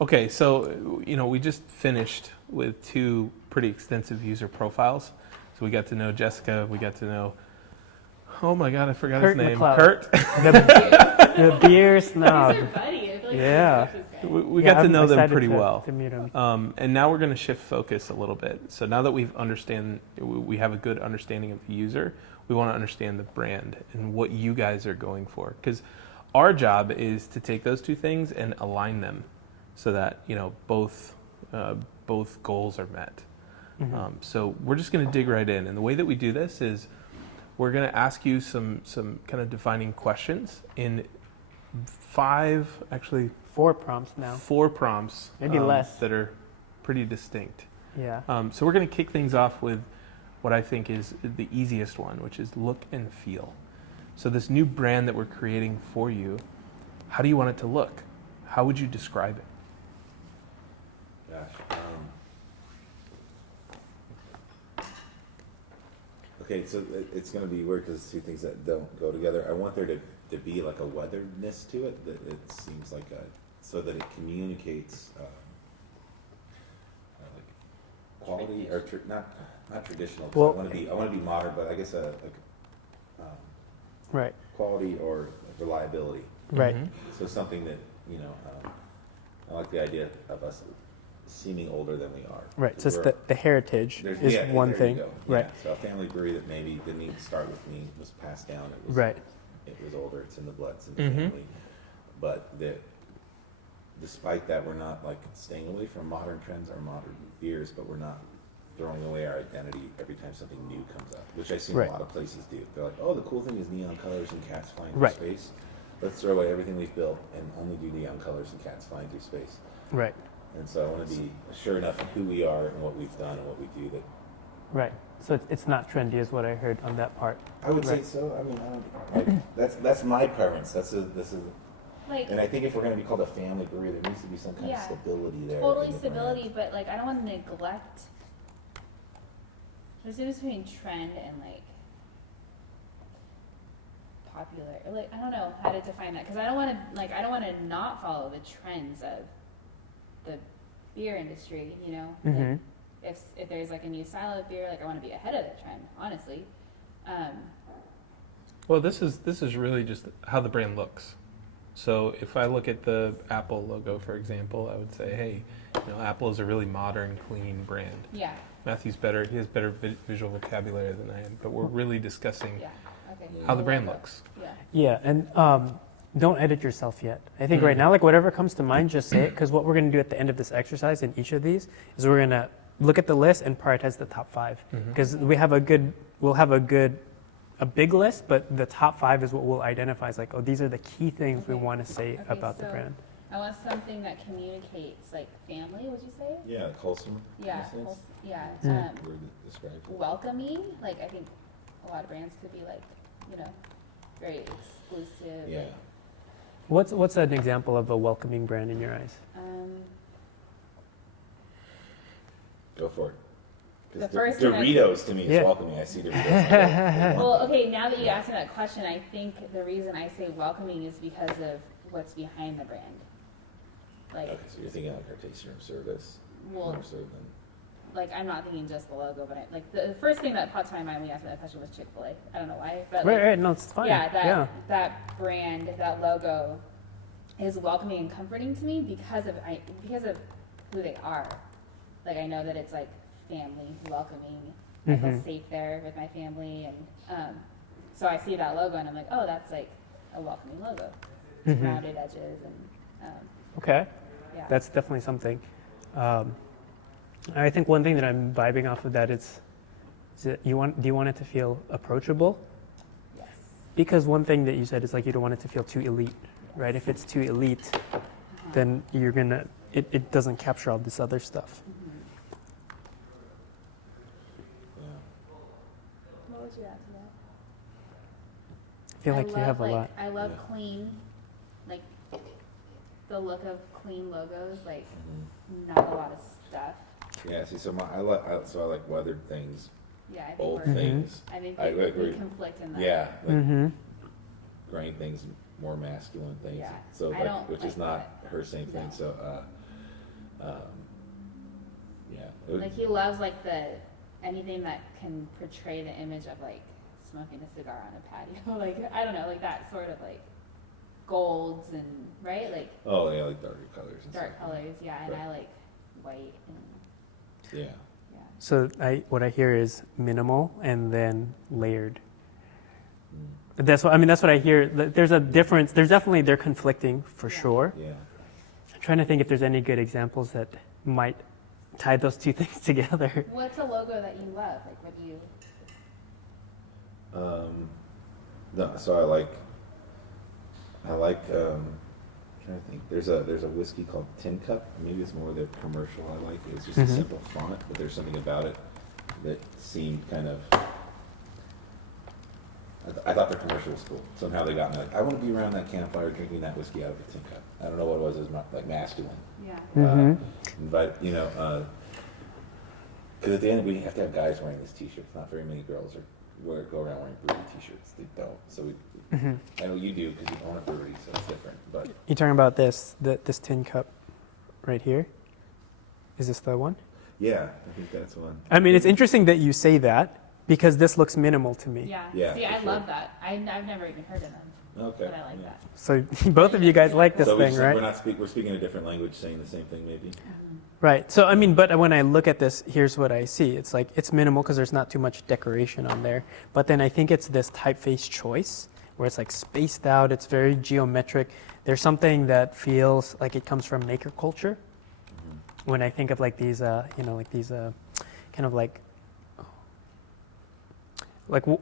Okay, so we just finished with 2 pretty extensive user profiles. So we got to know Jessica. We got to know. Oh my God, I forgot Kurt his name. McLeod. Kurt. The beer snob. He's your buddy. I feel like Yeah. We got to know them excited pretty to- well. to meet him. And now we're going to shift focus a little bit. So now that we have a good understanding of the user, we want to understand the brand and what you guys are going for. Because our job is to take those 2 things and align them so that both goals are met. Mm-hmm. So we're just going to dig right in. And the way that we do this is we're going to ask you some kind of defining questions in 4 prompts now. 4 prompts. Maybe less. That are pretty distinct. Yeah. So we're going to kick things off with what I think is the easiest one, which is look and feel. So this new brand that we're creating for you, how do you want it to look? How would you describe it? Gosh. Okay, so it's going to be weird because it's 2 things that don't go together. I want there to be like a weatheredness to it, that it seems like so that it communicates like quality or not traditional. 'Cause Well- I want to be modern, but I guess Right. quality or reliability. Right. Mhm. So something that I like the idea of us seeming older than we are. Right. So it's We're- the heritage is one there thing. You go. Right. Yeah. So a family brewery that maybe didn't even start with me was passed down. It was, Right. It was older. It's in the blood. It's in the Mhm. family. But despite that, we're not like staying away from modern trends or modern beers, but we're not throwing away our identity every time something new comes up, which I see Right. a lot of places do. They're like, oh, the cool thing is neon colors and cats flying through Right. space. Let's throw away everything we've built and only do neon colors and cats flying through space. Right. And so I want to be sure enough of who we are and what we've done and what we do that Right. So it's not trendy, is what I heard on that part. I would say Right. so. I mean, that's my preference. This is, Like, and I think if we're going to be called a family brewery, there needs to be some kind of Yeah. stability there. totally in the stability, brand. but like I don't want to neglect. There's a difference between trend and like popular. Or, like I don't know how to define that because I don't want to not follow the trends of the beer industry. You know, Mm-hmm. like, if there's like a new style of beer, like I want to be ahead of the trend. Honestly, Well, this is really just how the brand looks. So if I look at the Apple logo, for example, I would say, hey, Apple is a really modern, clean brand. yeah, Matthew's better. He has better visual vocabulary than I am, but we're really discussing yeah, okay. how the brand Logo. looks. Yeah, Yeah, and don't edit yourself yet. I think Mm. right now, like whatever comes to mind, just say it. Because what we're going to do at the end of this exercise in each of these is we're going to look at the list and prioritize the top 5. Mhm. Because we'll have a big list, but the top 5 is what we'll identify as like, oh, these are the key things we Okay. want to say Okay, about the so- brand. I want something that communicates like family. Would you say? Yeah, wholesome. Yeah, in a sense, yeah. Mm. word that describes it. Welcoming. Like I think a lot of brands could be like, very exclusive. Yeah. What's an example of a welcoming brand in your eyes? Go for it. 'Cause The first one I- Doritos to me is Yeah. welcoming. I see Doritos. Well, okay. Now that you asked me that question, I think the reason I say welcoming is because of what's behind the brand. Like, Okay, so you're thinking like our tasting room service. well, More so than like I'm not thinking just the logo, but the first thing that popped to my mind when you asked me that question was Chick-fil-A. I don't know why, but like, Right, no, it's fine. yeah, that brand, that logo is welcoming and comforting to me because of who they are. Like I know that it's like family, welcoming. I feel Mhm. safe there with my family, and so I see that logo and I'm like, oh, that's like a welcoming logo. It's Mhm. rounded edges and Okay. yeah. That's definitely something. I think one thing that I'm vibing off of that is that do you want it to feel approachable? yes. Because one thing that you said is like you don't want it to feel too elite, right? If it's too elite, then you're gonna it doesn't capture all this other stuff. yeah. What would you add to that? I feel like you have a lot. I love Yeah. clean, like the look of clean logos, like Mhm. not a lot of stuff. Yeah. See, so I like weathered things, Yeah, I think old we're, things. I think I we agree. conflict in that. Yeah. Like Mm-hmm. grain things, more masculine things. Yeah, So I like, don't which is like not her same thing. No. So Yeah. It would- Like he loves like anything that can portray the image of like smoking a cigar on a patio. Like I don't know, like that sort of like golds and right, like oh yeah, like darker colors. And dark stuff. colors. Yeah, and Right. I like white and Yeah. yeah. So what I hear is minimal and then layered. Mm. That's what I mean. That's what I hear. There's a difference. There's definitely they're conflicting for Yeah. sure. Yeah. I'm trying to think if there's any good examples that might tie those two things together. What's a logo that you love? Like what do you? No, so I like trying to think. There's a whiskey called Tin Cup. Maybe it's more the commercial I like. It's just a Mhm. simple font, but there's something about it that seemed kind of. I thought the commercial was cool. Somehow they got me like, I want to be around that campfire drinking that whiskey out of a tin cup. I don't know what it was. It was like masculine. Yeah. Mhm. But you know, because at the end we have to have guys wearing these T-shirts. Not very many girls go around wearing brewery T-shirts. They don't. So Mhm. I know you do because you own a brewery, so it's different. But You talking about this tin cup right here? Is this the one? yeah, I think that's one. I mean, it's interesting that you say that because this looks minimal to me. Yeah. Yeah, See, for I sure. love that. I've never even heard of them, Okay. but I like yeah. that. So both of you guys like this So thing, right? we're speaking a different language, saying the same thing, maybe. Right. So I mean, but when I look at this, here's what I see. It's like it's minimal because there's not too much decoration on there. But then I think it's this typeface choice where it's like spaced out. It's very geometric. There's something that feels like it comes from maker culture. When I think of like these, like these kind of like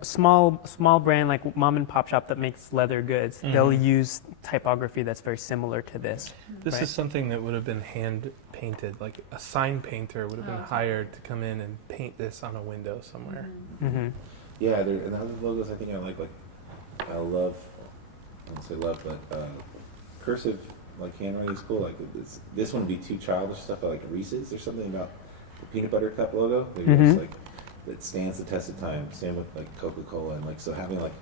small brand like mom and pop shop that makes leather goods. They'll Mhm. use typography that's very similar to this. This Right. is something that would have been hand painted, like a sign painter would have been Oh, okay. hired to come in and paint this on a window somewhere. Mm-hmm. Yeah, and other logos I think I like I love, I don't say love, but cursive, like handwriting is cool. Like this one would be too childish stuff, but like Reese's or something about the peanut butter cup logo. They Mhm. just like that stands the test of time. Same with like Coca-Cola and like so having like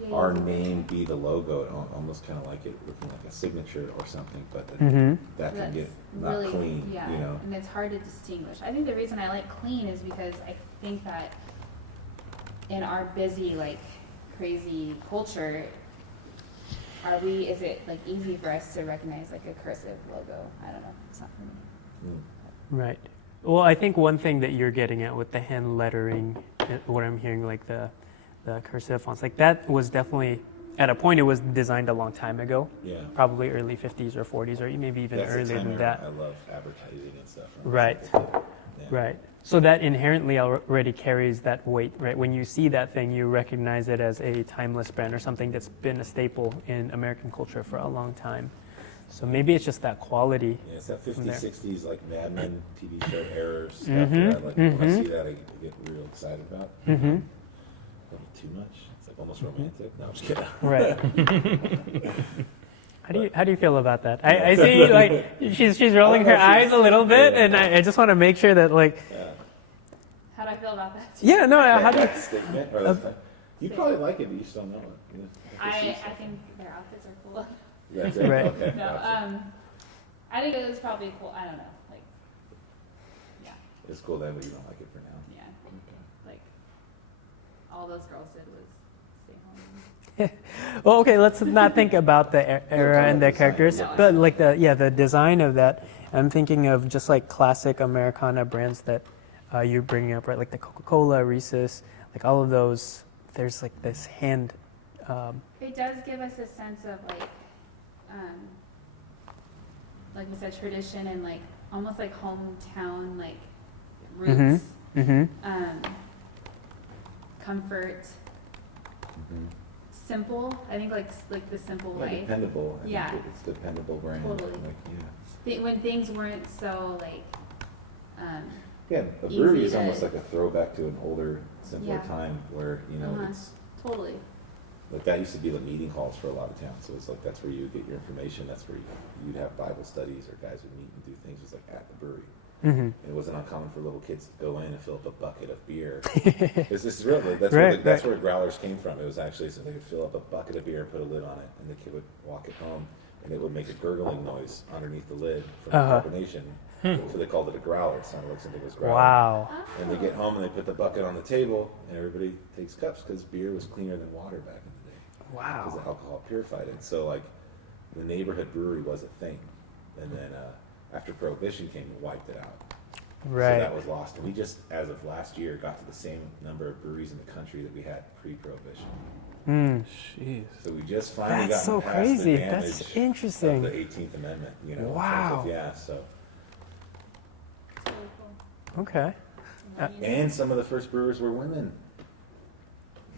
Yeah, our yeah. name be the logo, it almost kind of like it looking like a signature or something, but Mm-hmm. that can That's get not really, clean, yeah, you know. and it's hard to distinguish. I think the reason I like clean is because I think that in our busy, like, crazy culture, is it like easy for us to recognize like a cursive logo? I don't know. It's not for me. Right. Well, I think one thing that you're getting at with the hand lettering, what I'm hearing, like the cursive fonts, like that was definitely, at a point, it was designed a long time ago, Yeah. probably early 50s or 40s, or maybe even That's the earlier time than era that. I love advertising and stuff. Right. Yeah. Right. So that inherently already carries that weight, right? When you see that thing, you recognize it as a timeless brand or something that's been a staple in American culture for a long time. So maybe it's just that quality. Yeah, it's that From 50s, there. 60s, like Mad Men TV show era stuff Mhm, that I like. When I mhm. see that, I get real excited about. Mm-hmm. Probably too much. It's like almost romantic. No, I'm just kidding. Right. How do you feel about that? I see like she's rolling her eyes a little bit, and I just want to make sure that like Yeah. How do I feel about that? yeah no how do you That statement, or you probably like it, but you just don't know it. You know? I think their outfits are cool. That's it. Right. Okay. No, gotcha. I think it was probably cool. I don't know. Like, yeah, It's cool then, but you don't like it for now. yeah. Okay. Like, all those girls did was stay home. well okay let's not think about the era and the characters No, I but know. like the design of that. I'm thinking of just like classic Americana brands that you're bringing up, right? Like the Coca-Cola, Reese's, like all of those. There's like this hand. It does give us a sense of like you said, tradition and like almost like hometown like roots, Mm-hmm. comfort, Mhm. simple. I think like the simple Like life. dependable. I Yeah. think it's dependable brand. Totally. Like, yeah. When things weren't so like, Yeah, a Easy brewery is to- almost like a throwback to an older, simpler Yeah. time where, you know, Uh-huh. it's totally. like that used to be the meeting halls for a lot of towns. So it's like that's where you would get your information. That's where you'd have Bible studies or guys would meet and do things. It was like at the brewery. Mm-hmm. And it wasn't uncommon for little kids to go in and fill up a bucket of beer. This is real. That's Right, that's where growlers came from. It was actually so they would fill up a bucket of beer and put a lid on it, and the kid would walk it home, and it would make a gurgling noise underneath the lid from Uh-huh. carbonation. So they called it a growler. It sounded like something was growling. Wow. And they get home and they put the bucket on the table, and everybody takes cups because beer was cleaner than water back in the day. Because the Wow. alcohol purified it. So like, the neighborhood brewery was a thing, and then after Prohibition came, it wiped it out. So Right. that was lost. And we just, as of last year, got to the same number of breweries in the country that we had pre-Prohibition. Mm. Jeez. So we just finally That's gotten so past crazy. the damage That's of interesting. the 18th Amendment. You know, in terms Wow. of- yeah. So It's really cool. Okay. and some of the first brewers were women.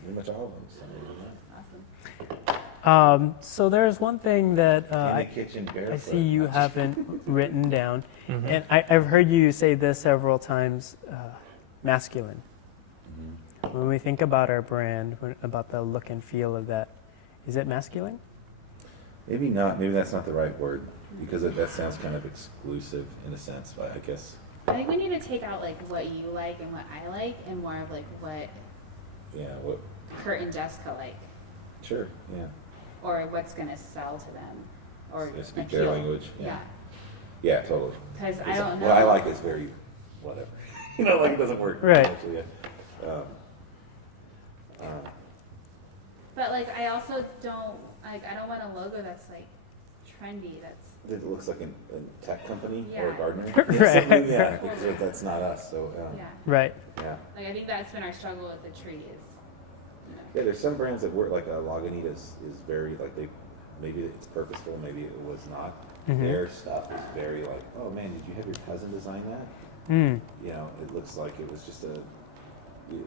Pretty much all of them. So, Awesome. So there's one thing that in the I kitchen barefoot. I see you haven't written down, Mhm. and I've heard you say this several times, masculine. Mhm. When we think about our brand, about the look and feel of that, is it masculine? Maybe not. Maybe that's not the right word because that sounds kind of exclusive in a sense. But I guess I think we need to take out like what you like and what I like, and more of like what yeah. What? Kurt and Jessica like, Sure. Yeah. or what's gonna sell to them, or So speak their appeal. language. Yeah, Yeah. Totally. because I don't know. What I like is very whatever. You know, like it doesn't work. Right. Actually, yeah. But like, I also don't like. I don't want a logo that's like trendy. That's It looks like a tech company or a Yeah. gardener. Right. Something, yeah, because that's not us. So yeah. Right. yeah. Like I think that's been our struggle with the tree is, you know, Yeah, there's some brands that work like Lagunitas is very like they maybe it's purposeful, maybe it was not. Mhm. Their stuff is very like, oh man, did you have your cousin design that? Mm. You know, it looks like it was just a.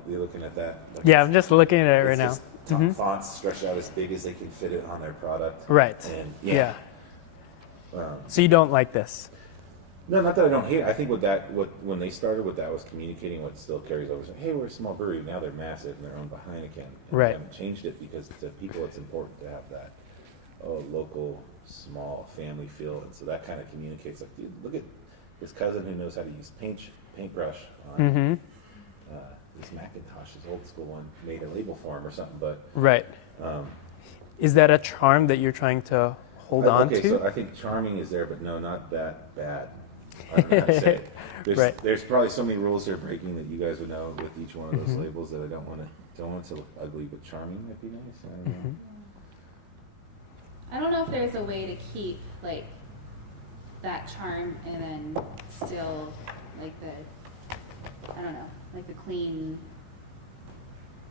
You're looking at that. Like Yeah, I'm just looking at it right it's now. just Mhm. fonts stretched out as big as they can fit it on their product. Right. And Yeah. yeah. So you don't like this? No, not that I don't hate it. I think when they started with that was communicating what still carries over. So, hey, we're a small brewery. Now they're massive and they're owned by Heineken. And Right. They haven't changed it because to people it's important to have that local, small, family feel. And so that kind of communicates like, dude, look at his cousin who knows how to use paintbrush on Mm-hmm. this Macintosh, his old school one, made a label for him or something. But Right. um, Is that a charm that you're trying to hold on okay, to? so I think charming is there, but no, not that bad. I don't know how to say it. Right. There's probably so many rules they're breaking that you guys would know with each one of those Mhm. labels that I don't want it to look ugly, but charming might be nice. I don't know. Mhm. I don't know if there's a way to keep like that charm and then still like the, I don't know, like the clean,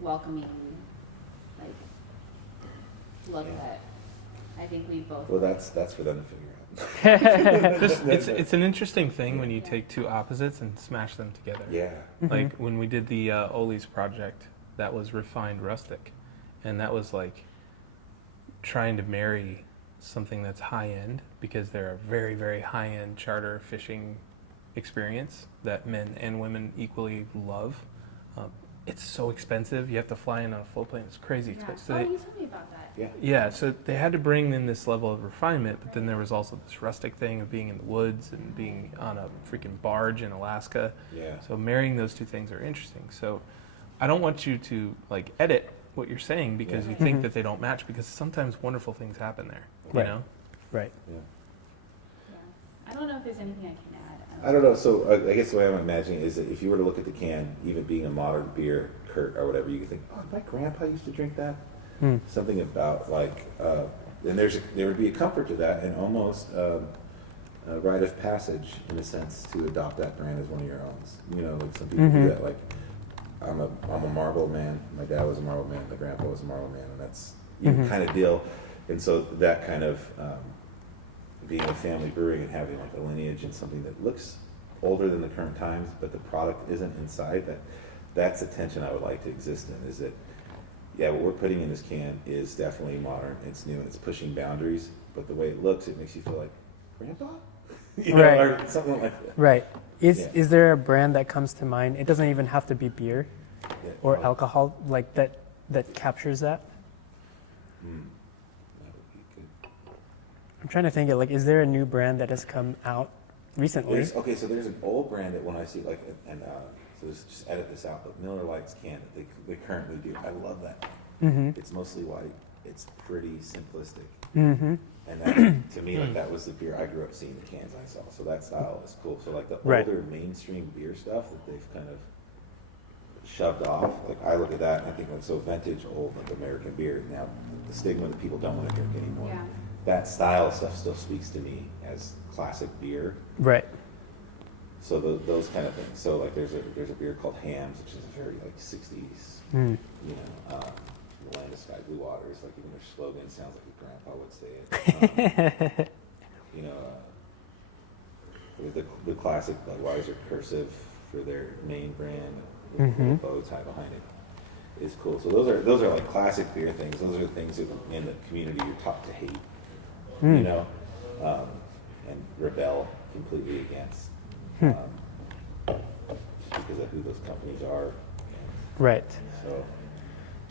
welcoming, like look Yeah. that I think we both. Well, that's for them to figure out. It's an interesting thing when you take two opposites and smash them together. Yeah. Like when we did the Oli's project, that was refined rustic, and that was like trying to marry something that's high end because they're a very, very high end charter fishing experience that men and women equally love. It's so expensive. You have to fly in on a float plane. It's crazy Yeah. expensive. So Oh, they, you told me about that. Yeah. yeah, so they had to bring in this level of refinement, but then there was also this rustic thing of being in the woods and being on a freaking barge in Alaska. Yeah. So marrying those two things are interesting. So I don't want you to like edit what you're saying because Yeah. you think Mhm. that they don't match because sometimes wonderful things happen there. Right. You know? Right. Yeah. Yeah. I don't know if there's anything I can add. I don't know. So I guess the way I'm imagining is that if you were to look at the can, even being a modern beer, Kurt or whatever, you could think, oh, my grandpa used to drink that. Hmm. Something about like, and there would be a comfort to that, and almost a rite of passage in a sense to adopt that brand as one of your own. You know, like some people Mhm. do that. Like, I'm a Marlboro man. My dad was a Marlboro man. My grandpa was a Marlboro man, and that's Mhm. kind of deal. And so that kind of being a family brewing and having like a lineage and something that looks older than the current times, but the product isn't inside. That's the tension I would like to exist in. Is that yeah, what we're putting in this can is definitely modern. It's new and it's pushing boundaries. But the way it looks, it makes you feel like grandpa, you know, Right. or something like that. Right. Is Yeah. is there a brand that comes to mind? It doesn't even have to be beer Yeah. or Oh, alcohol like that captures that. that would be good. I'm trying to think of like, is there a new brand that has come out recently? So there's an old brand that when I see like, and so just edit this out, but Miller Lite's can that they currently do. I love that. Mm-hmm. It's mostly white. It's pretty simplistic. Mm-hmm. And that, to me, like that was the beer I grew up seeing the cans I saw. So that style is cool. So like the Right. older mainstream beer stuff that they've kind of shoved off, like I look at that and I think like so vintage old like American beer. Now the stigma that people don't want to drink anymore. Yeah. That style of stuff still speaks to me as classic beer. Right. So those kind of things. So like there's a beer called Hams, which is a very like 60s, Mm. you know, the land of sky blue waters. Like even their slogan sounds like a grandpa would say it. You know, the classic Budweiser cursive for their main brand, with the little bow tie behind it, is cool. So those are like classic beer things. Those are things that in the community you're taught to hate, you know, and rebel completely against, because of who those companies are. Right. So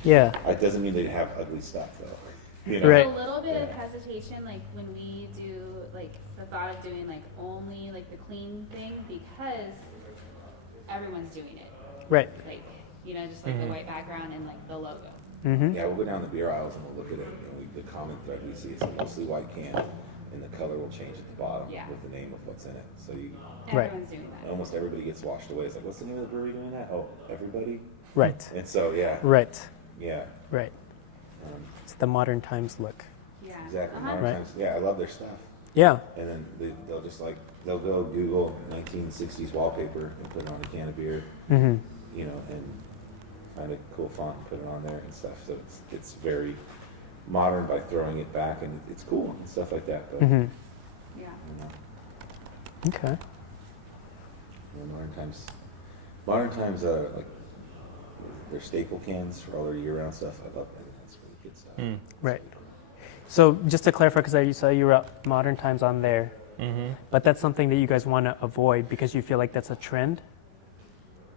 Yeah. it doesn't mean they have ugly stuff though. You know? Right. There's a little bit of hesitation, like when we do like the thought of doing like only like the clean thing because everyone's doing it. Right. Like, you know, just like the white background and like the logo. Mm-hmm. Yeah, we'll go down the beer aisles and we'll look at it, and the common thread we see is a mostly white can, and the color will change at the bottom Yeah. with the name of what's in it. So you, Right. Everyone's doing that. almost everybody gets washed away. It's like, what's the name of the brewery doing that? Oh, everybody. Right. And so yeah, Right. yeah, Right. um, It's the modern times look. Yeah. exactly. Uh-huh. Modern Right. times. Yeah, I love their stuff. Yeah. And then they'll just like they'll go Google 1960s wallpaper and put it on a can of beer, Mm-hmm. you know, and find a cool font and put it on there and stuff. So it's very modern by throwing it back, and it's cool and stuff like that. But Mm-hmm. Yeah. you know, Okay. modern times, like their staple cans for all their year-round stuff. I love that. That's really good stuff. Mm. Right. So just to clarify, because you saw you wrote modern times on there, but that's something that you guys want to avoid because you feel like that's a trend.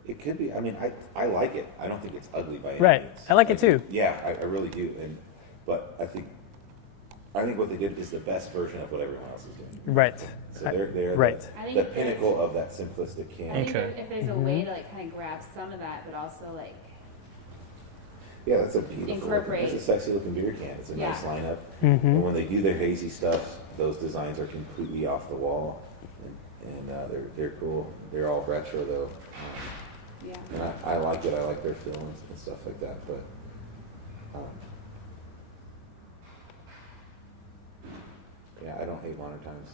It could be. I mean, I like it. I don't think it's ugly by any Right. means. I like it too. Yeah, I really do. But I think what they did is the best version of what everyone else is doing. Right. So they're Right. I think the if pinnacle of that simplistic I can. think Okay. if there's a way to like kind of grab some of that, but also like Yeah, that's a beautiful. Incorporate. It's a sexy looking beer can. It's a nice Yeah. lineup. Mm-hmm. And when they do their hazy stuff, those designs are completely off the wall, and they're cool. They're all retro though. yeah. And I like it. I like their films and stuff like that. But yeah, I don't hate modern times.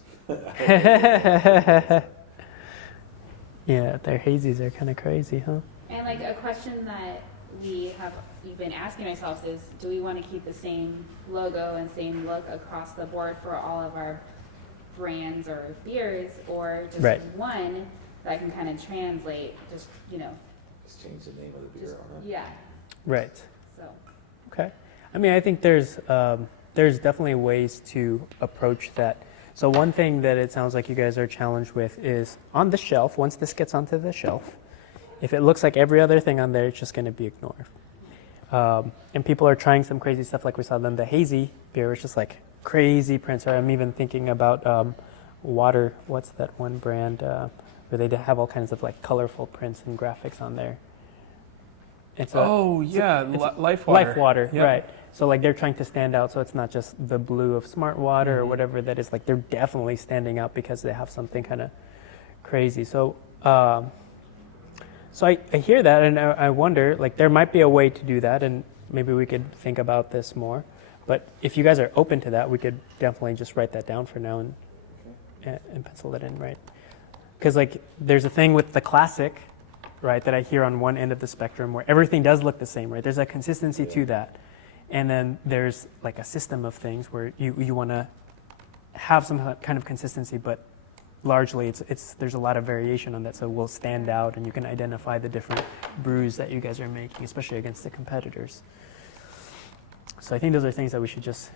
Yeah, their hazies are kind of crazy, huh? And like a question that we've been asking ourselves is, do we want to keep the same logo and same look across the board for all of our brands or beers, or just Right. one that can kind of translate, just, you know, Just change the name of the beer just, on it. yeah, Right. so. Okay. I mean, I think there's definitely ways to approach that. So one thing that it sounds like you guys are challenged with is on the shelf, once this gets onto the shelf, if it looks like every other thing on there, it's just going to be ignored. And people are trying some crazy stuff like we saw them, the hazy beer, it's just like crazy prints. Or I'm even thinking about water, what's that one brand where they have all kinds of like colorful prints and graphics on there. It's Life Water. Life Water, Yep. right. So like they're trying to stand out, so it's not just the blue of Smart Water or whatever that is. Like they're definitely standing out because they have something kind of crazy. So so I hear that and I wonder, like there might be a way to do that, and maybe we could think about this more. But if you guys are open to that, we could definitely just write that down for now and pencil it in, right? Because like there's a thing with the classic, right, that I hear on one end of the spectrum where everything does look the same, right? There's a consistency to that. And then there's like a system of things where you want to have some kind of consistency, but largely it's there's a lot of variation on that, so it will stand out and you can identify the different brews that you guys are making, especially against the competitors. So I think those are things that we should just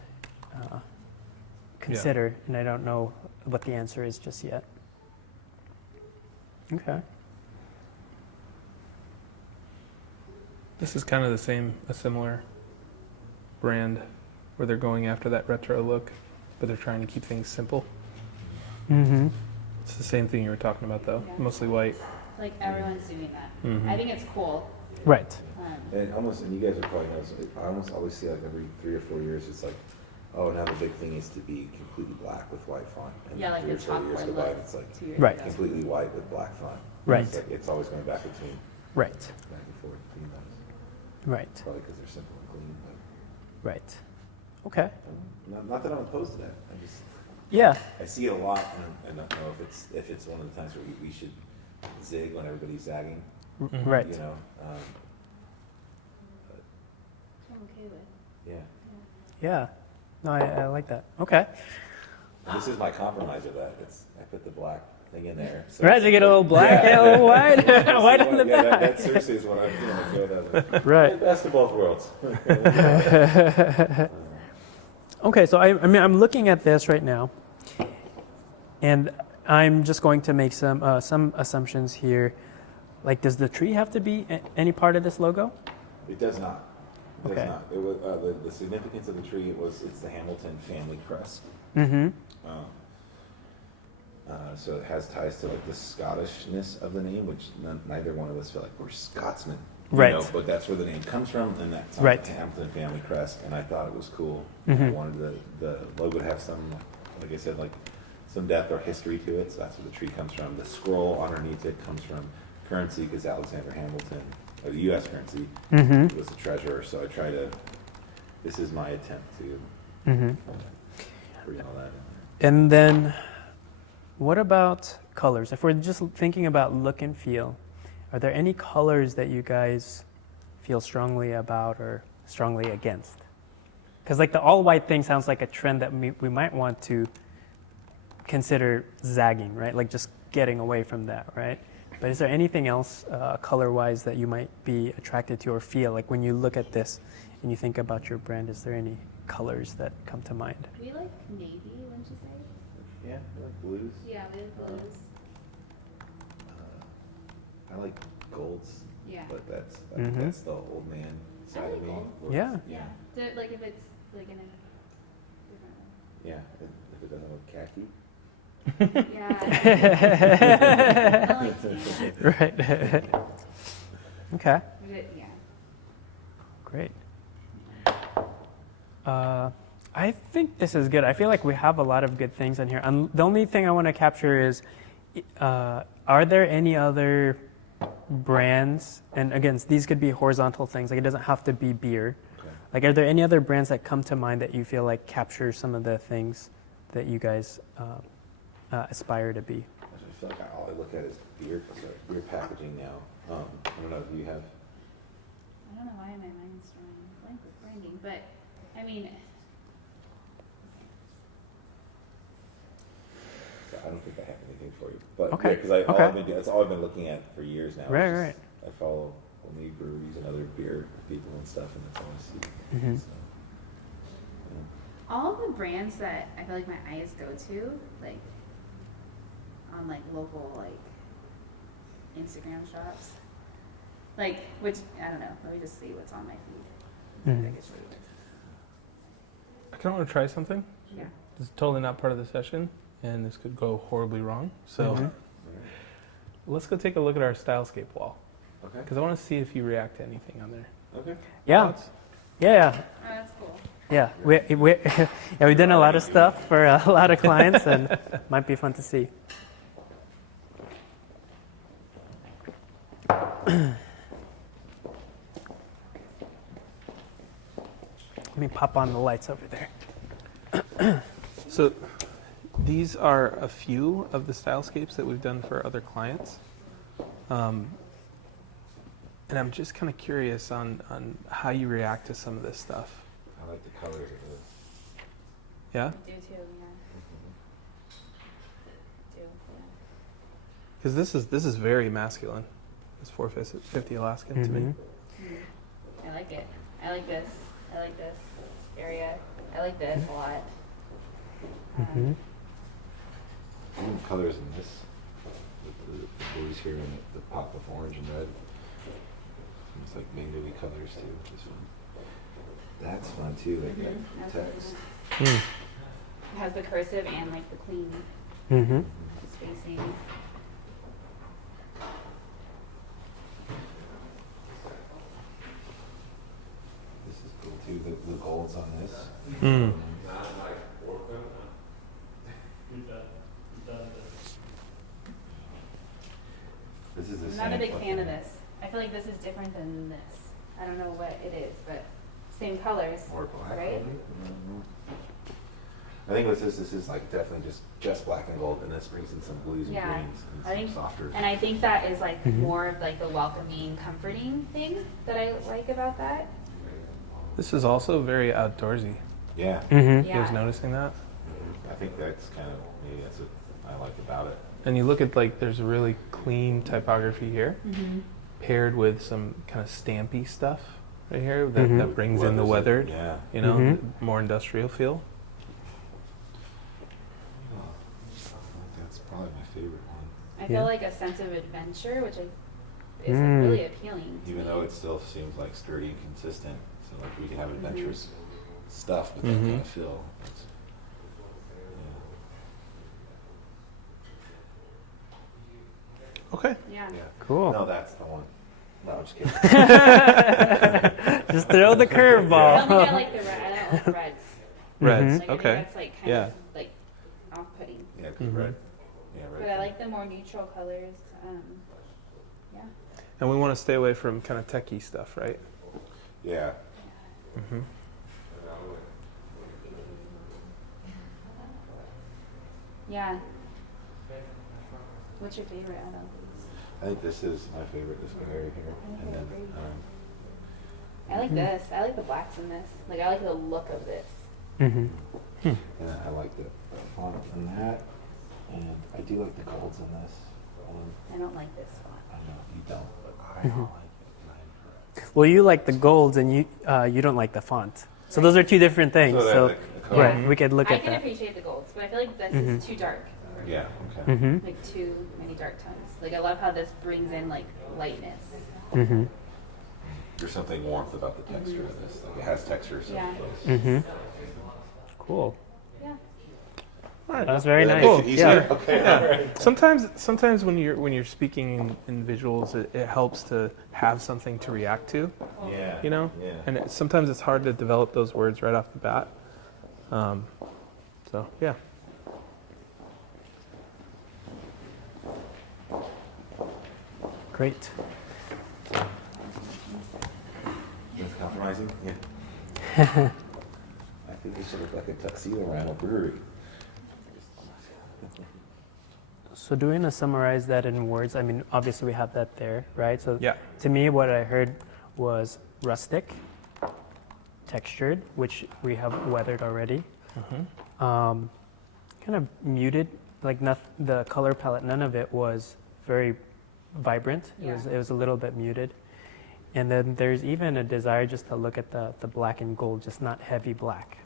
consider, and I don't know what the answer is just yet. Okay. This is kind of a similar brand where they're going after that retro look, but they're trying to keep things simple. Mm-hmm. It's the same thing you were talking about, though. Yeah. Mostly white. Like everyone's doing that. Mhm. I think it's cool. Right. And you guys are probably noticing, I almost always see like every 3 or 4 years, it's like oh, now the big thing is to be completely black with white font. And Yeah, like 3 the or 4 years chalkboard go by, look it's like 2 years Right. ago. completely white with black font. Right. It's, like, it's always going back between Right. back and forth between those. Right. Probably because they're simple and clean, but Right. Okay. not that I'm opposed to that. I just Yeah. I see it a lot, and I don't know if it's one of the times where we should zig when everybody's zagging. Right. You know. I'm okay with. Yeah. Yeah. No, I like that. Okay. This is my compromise of that. I put the black thing in there. So Right, to get a little black and a little white, white on the yeah, back. that seriously is what I'm doing. I go that Right. best of both worlds. Okay, so I mean, I'm looking at this right now, and I'm just going to make some assumptions here. Like, does the tree have to be any part of this logo? It does not. It Okay. does not. It was the significance of the tree. It's the Hamilton family crest. Mm-hmm. So it has ties to like the Scottishness of the name, which neither one of us feel like we're Scotsmen. You Right. know, but that's where the name comes from, and that's Right. the Hamilton family crest. And I thought it was cool. Mhm. I wanted the logo to have some, like I said, like some depth or history to it. So that's where the tree comes from. The scroll underneath it comes from currency, because Alexander Hamilton, or the U.S. currency, Mm-hmm. was the treasurer. So I try to. This is my attempt to Mm-hmm. bring all that in. And then, what about colors? If we're just thinking about look and feel, are there any colors that you guys feel strongly about or strongly against? Because like the all white thing sounds like a trend that we might want to consider zagging, right? Like just getting away from that, right? But is there anything else color-wise that you might be attracted to or feel like when you look at this and you think about your brand? Is there any colors that come to mind? We like navy, wouldn't you say? Yeah, I like blues. Yeah, we like blues. I like golds, Yeah. but that's Mhm. that's the old man side I of like me. gold. where Yeah. it's- Yeah. Like if it's like in a Yeah, if it doesn't look khaki. different. Yeah. I like tan. Right. Okay. Yeah. Great. I think this is good. I feel like we have a lot of good things in here. The only thing I want to capture is, are there any other brands? And again, these could be horizontal things. Like it doesn't have to be beer. Okay. Like, are there any other brands that come to mind that you feel like capture some of the things that you guys aspire to be? I feel like all I look at is beer packaging now. I don't know. Do you have? I don't know why my mind's drawing a blank with branding, but I mean, I don't think I have anything for you. But Okay, because okay. that's all I've been looking at for years now. Right, It's right. I follow only breweries and other beer people and stuff, and that's all I see. Mhm. So, all the brands that I feel like my eyes go to, like on like local like Instagram shops, like which I don't know. Let me just see what's on my feed. Mhm. I can show you. I kind of want to try something. Yeah. This is totally not part of the session, and this could go horribly wrong. So Mhm. let's go take a look at our Stylescape wall, Okay. because I want to see if you react to anything on there. Yeah. Okay. Thoughts? Yeah. Oh, that's cool. Yeah. Yeah, we've done a lot of stuff for a lot of clients, and might be fun to see. Let me pop on the lights over there. So these are a few of the Stylescapes that we've done for other clients. And I'm just kind of curious on how you react to some of this stuff. I like the colors of it. Yeah? I do too. Yeah. Do. Because this is very masculine. This 450 Alaskan to me. Mhm. I like it. I like this. I like this area. I like this a lot. Mhm. Even colors in this, with the blues here and the pop of orange and red. It's like mango-y colors too. This one. That's fun too. Like Mhm. that Absolutely. text. Mm. It has the cursive and like the clean Mhm. spacing. This is cool too. The golds on this. Mm. This is the I'm same. not a big fucking- fan of this. I feel like this is different than this. I don't know what it is, but same colors, Or black, right? maybe? I think this is like definitely just black and gold, and this brings in some blues and Yeah, greens and I some think- softer. And I think that is like Mhm. more of like the welcoming, comforting thing that I like about that. This is also very outdoorsy. Yeah, Mm-hmm. You guys Yeah. noticing that? I think that's kind of maybe that's what I like about it. And you look at like there's a really clean typography here, Mm-hmm. paired with some kind of stampy stuff right here that, Mhm. that brings in the Weather's weathered, Yeah. you know, Mhm. more industrial feel. Oh, I think that's probably my favorite one. I Yeah. feel like a sense of adventure, which is Mm. like, really appealing. To Even me. though it still seems like sturdy and consistent, so like we can have Mm-hmm. adventurous stuff with that Mhm. kind of feel. It's, Okay. Yeah. yeah. Cool. No, that's the one. No, I'm just kidding. Just throw the I don't think I curveball. like the red. I don't like reds. Reds. Mhm. Like, I Okay. think that's like kind Yeah. of like off-putting. Yeah, good Mhm. red. Yeah, red. But I like the more neutral colors. Yeah. And we want to stay away from kind of techie stuff, right? Yeah. Mm-hmm. Yeah. What's your favorite out of these? I think this is my favorite, this guy right here. And then, I like this. I like the blacks in this. Like I like the look of this. Mm-hmm. and then I like the font in that. And I do like the golds in this. I don't like this font. I know you don't, but I don't like it. Well, you like the golds and you don't like the font. So those are two different things. So, the color- right, we could look I at can that. appreciate the golds, but I feel like this Mhm. is too dark. Yeah, okay. Mm-hmm. Like too many dark tones. Like I love how this brings in like lightness. Mm-hmm. There's something warmth about the texture of this. Like it has texture, so Yeah. close. Mm-hmm. Cool. Yeah. All right. That's very That nice. makes it easier? Yeah. Okay, Yeah. all right. Sometimes when you're speaking in visuals, it helps to have something to react to, Yeah. you know. Yeah. And sometimes it's hard to develop those words right off the bat. So yeah. Great. That's compromising? Yeah. I think we should look like a tuxedo around a brewery. So do we want to summarize that in words? I mean, obviously we have that there, right? So Yeah. to me, what I heard was rustic, textured, which we have weathered already. Mm-hmm. Kind of muted, like the color palette, none of it was very vibrant. It was a little bit muted. And then there's even a desire just to look at the black and gold, just not heavy black.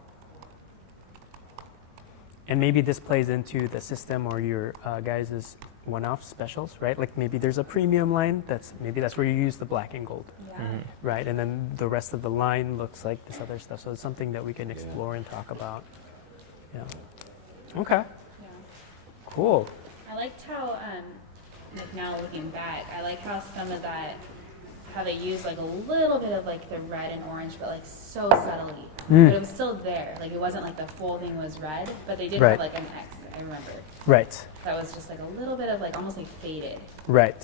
And maybe this plays into the system or your guys' one-off specials, right? Like maybe there's a premium line that's where you use the black and gold, Yeah. Mm-hmm. right? And then the rest of the line looks like this other stuff. So it's something that we can Yeah. explore and talk about. Yeah. Okay. Yeah. Cool. I liked how, like now looking back, I like how some of that, how they used like a little bit of like the red and orange, but like so subtly. Mm. But it was still there. Like it wasn't like the full thing was red, but they did Right. have like an X, I remember. Right. That was just like a little bit of like almost like faded. Right.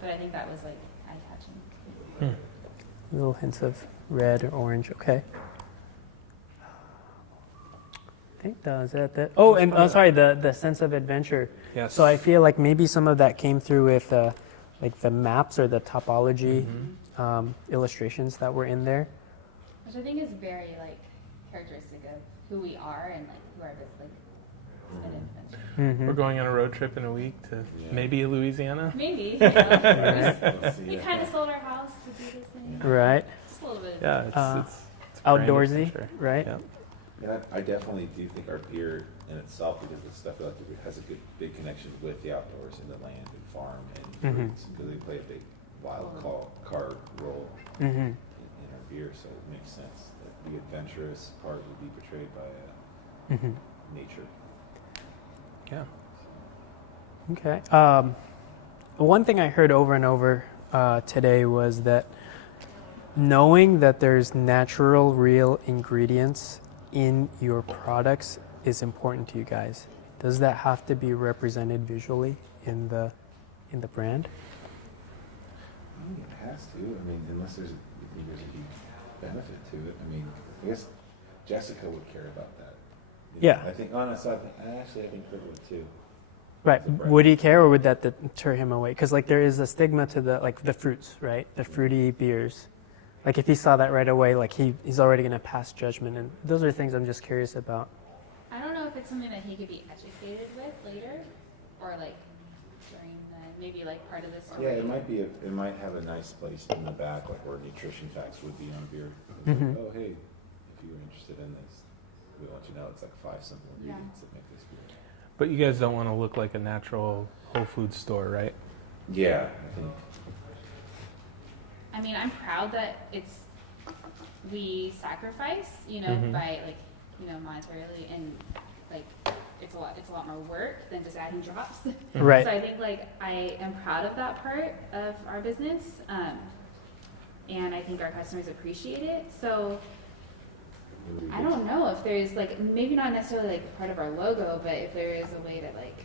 But I think that was like eye-catching. Little hints of red or orange. Okay. I think that was it. Oh, and sorry, the sense of adventure. Yes. So I feel like maybe some of that came through with like the maps or the topology illustrations that were in there. Which I think is very like characteristic of who we are and like who our like spin adventure. Mm-hmm. We're going on a road trip in a week to Yeah. maybe Louisiana. Maybe. Let's see We if kind I- of sold our house to do this thing. Right. Just a little bit. Yeah, it's a grand Outdoorsy, adventure. right? Yeah. Yeah, I definitely do think our beer in itself, because the stuff like it has a good big connection with the outdoors and the land and farm and Mhm. fruits, because they play a big wild card role Mm-hmm. in our beer, so it makes sense that the adventurous part would be portrayed by Mm-hmm. nature. Yeah. Okay. One thing I heard over and over today was that knowing that there's natural, real ingredients in your products is important to you guys. Does that have to be represented visually in the in the brand? I think it has to. I mean, unless there's a huge benefit to it. I mean, I guess Jessica would care about that. You know, Yeah. I think honestly, I think Kurt would too. Right. The brand. Would he care, or would that deter him away? Because like there is a stigma to the fruits, right? The fruity beers. Like if he saw that right away, like he's already going to pass judgment, and those are things I'm just curious about. I don't know if it's something that he could be educated with later, or like during maybe like part of the story. Yeah, it might be. It might have a nice place in the back, like where nutrition facts would be on beer. It's like, Mhm. oh, hey, if you're interested in this, we want you to know it's like 5 simple ingredients that make this beer. But you guys don't want to look like a natural Whole Foods store, right? Yeah, I think. I mean, I'm proud that we sacrifice, you know, Mhm. by like, you know, monetarily, and like it's a lot more work than just adding drops. Right. So I think like I am proud of that part of our business, and I think our customers appreciate it. So it would be I good. don't know if there's like maybe not necessarily like part of our logo, but if there is a way to like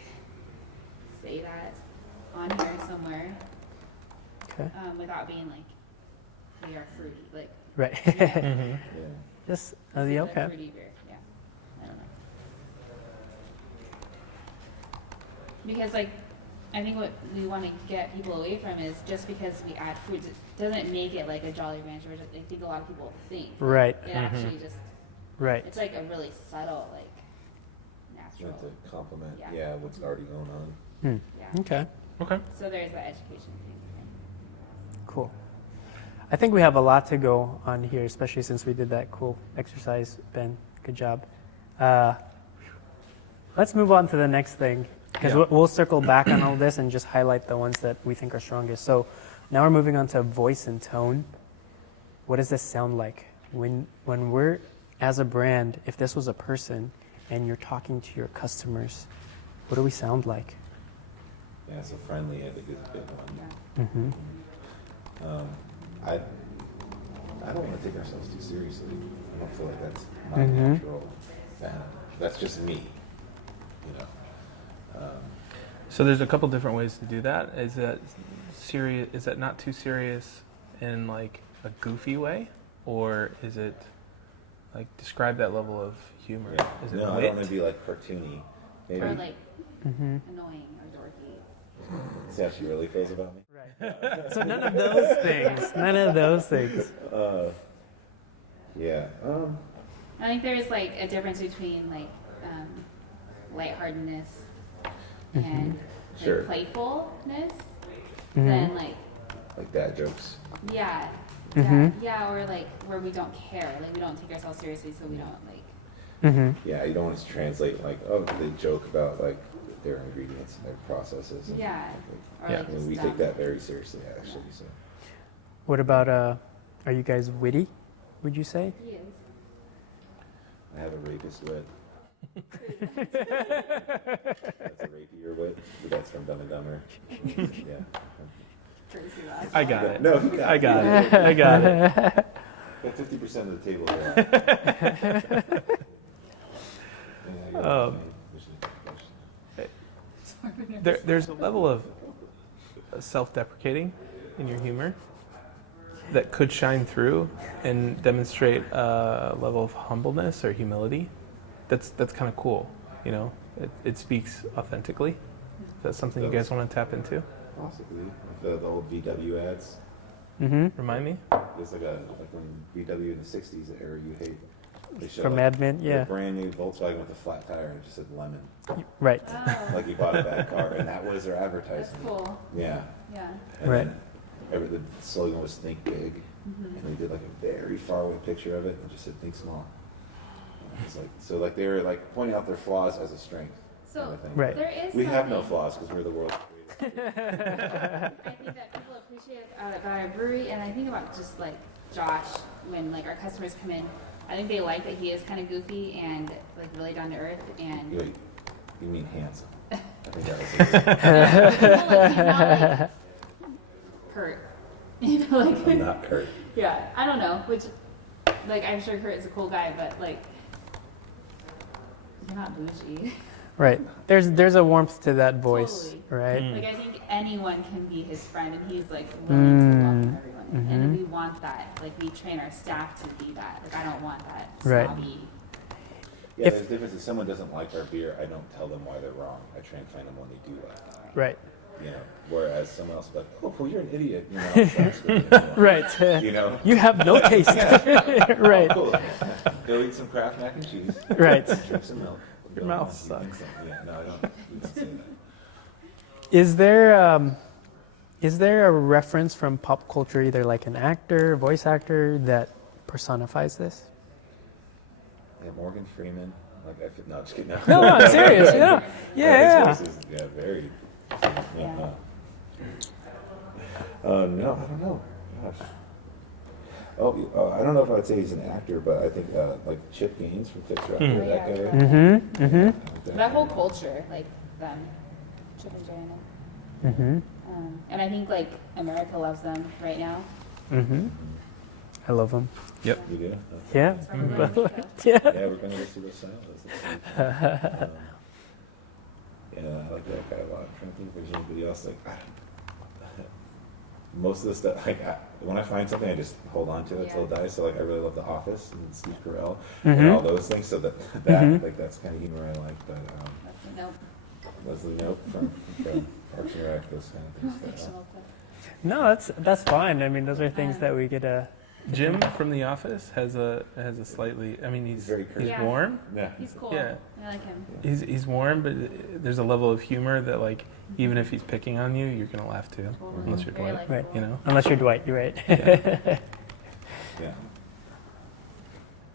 say that on here somewhere, Okay. without being like we are fruity, like Right. Mm-hmm. Yeah. Just this is a okay. fruity beer. Yeah, I don't know. Because like I think what we want to get people away from is just because we add fruits, it doesn't make it like a Jolly Rancher, which I think a lot of people think. Right. It actually just Right. it's like a really subtle like natural. Meant to complement, Yeah. yeah, what's already going on. Hmm. Yeah. Okay. Okay. So there's the education thing. Cool. I think we have a lot to go on here, especially since we did that cool exercise, Ben. Good job. Let's move on to the next thing, because Yeah. we'll circle back on all this and just highlight the ones that we think are strongest. So now we're moving on to voice and tone. What does this sound like? When we're, as a brand, if this was a person and you're talking to your customers, what do we sound like? Yeah, so friendly, I think, is a big one. Yeah. Mm-hmm. I don't want to take ourselves too seriously. I don't feel like that's my Mhm. natural. That's just me, you know. So there's a couple different ways to do that. Is that serious? Is that not too serious in like a goofy way, or is it like describe that level of humor? Yeah. Is it No, I wit? don't want to be like cartoony. Maybe Or like Mm-hmm. annoying or dorky. see how she really feels about me. Right. So none of those things. None of those things. Yeah. I think there's like a difference between like lightheartedness and like, Sure. playfulness, Mhm. than like Like dad jokes. yeah, Mhm. yeah, or like where we don't care, like we don't take ourselves seriously, so we don't like Mm-hmm. Yeah, you don't want to translate like, oh, they joke about like their ingredients and their processes. And, Yeah. or Yeah. like I mean, just we dumb. take that very seriously, actually. So What about are you guys witty? Would you say? He is. I have a rapist wit. That's a rapier wit. But that's from Dumb and Dumber. Yeah. Crazy last I one. got it. No, he got I got it. I got it. Got 50% of the table there. There's a level of self-deprecating in your humor that could shine through and demonstrate a level of humbleness or humility. That's kind of cool, you know. It speaks authentically. Is that something you guys want to tap into? Possibly. Like the old VW ads. Mm-hmm. Remind me. There's like when VW in the 60s, the era you hate. They showed From like, Mad Men, a yeah. brand new Volkswagen with a flat tire and it just said lemon. Right. Oh, Like you bought a bad car and that was their that's advertisement. cool. Yeah. Yeah. And Right. then the slogan was think big. Mhm. And they did like a very far away picture of it and just said think small. And it's like, so like they were like pointing out their flaws as a strength. So kind of thing. Right. there is We have no something- flaws because we're the world's greatest. I think that people appreciate about our brewery, and I think about just like Josh when like our customers come in. I think they like that he is kind of goofy and like really down to earth, and Wait, you mean handsome? I think that was it. you know, like, he's not like Kurt. You know, like I'm not Kurt. yeah, I don't know. Which like I'm sure Kurt is a cool guy, but like you're not bougie. Right. There's a warmth to that voice, Totally. right? Mm. Like I think anyone can be his friend, and he's like willing to welcome everyone in. Mm-hmm. And we want that. Like we train our staff to be that. Like I don't want that Right. snobby. Yeah, If- there's a difference. If someone doesn't like our beer, I don't tell them why they're wrong. I try and find them when they do like it. Right. You know, whereas someone else will be like, oh, well, you're an idiot. You know, I'll flash them, you know. Right. You know? You have no taste. Right. Oh, cool. Go eat some Kraft mac and cheese. Right. Drink some milk. Your Go mouth on, you think sucks. so. Yeah, no, I don't. We don't say that. Is there a reference from pop culture, either like an actor, voice actor, that personifies this? Yeah, Morgan Freeman. Like, I feel, no, just kidding. No, I'm serious. Yeah. Yeah. His voice is, yeah, very. Yeah. No, I don't know. Gosh. Oh, I don't know if I'd say he's an actor, but I think like Chip Gaines from Fixer Upper, Hmm. that guy. Yeah, Mm-hmm. Mm-hmm. I like that. That whole culture, like them, Chip and Joanna. Mm-hmm. And I think like America loves them right now. Mm-hmm. I love them. Yep. You do? Yeah. That's why we're going to Mexico. Yeah. Yeah, we're going to go see Los Angeles. Yeah, I like that guy a lot. I'm trying to think if there's anybody else. Like, I don't, most of the stuff, like, when I find something, I just hold on to it till it dies. So, like, I really love The Office and Steve Carell and all those things. So that like, that's kind of humor I like. But That's a nope. Leslie Knope from Parks and Rec, those kind of things. But, Fictional stuff. No, that's fine. I mean, those are things that we get to. Jim from The Office has a slightly. I mean, he's Very curvy. Yeah. warm. yeah. He's cool. Yeah. I like him. He's warm, but there's a level of humor that like even if he's picking on you, you're gonna laugh too, Totally. unless you're Very Dwight. Right. likable. You know. Unless you're Dwight, you're right. Yeah.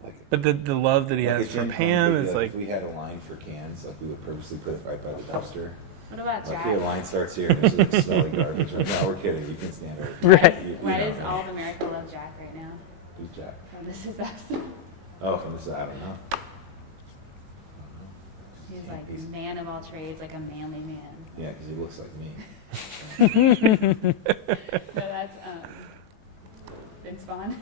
Like, But the love that he like has a for gin Pam tonic, is like, like if we had a line for cans, like we would purposely put it right by the dumpster. What about Like, Jack? hey, line starts here, and there's like smelly garbage. Like, no, we're kidding. You can stand it. Right. Why does all of America love Jack right now? Who's Jack? Oh, this is us. Oh, from this, I don't know. He's like He's- man of all trades, like a manly man. Yeah, because he looks like me. No, that's Vince Vaughn.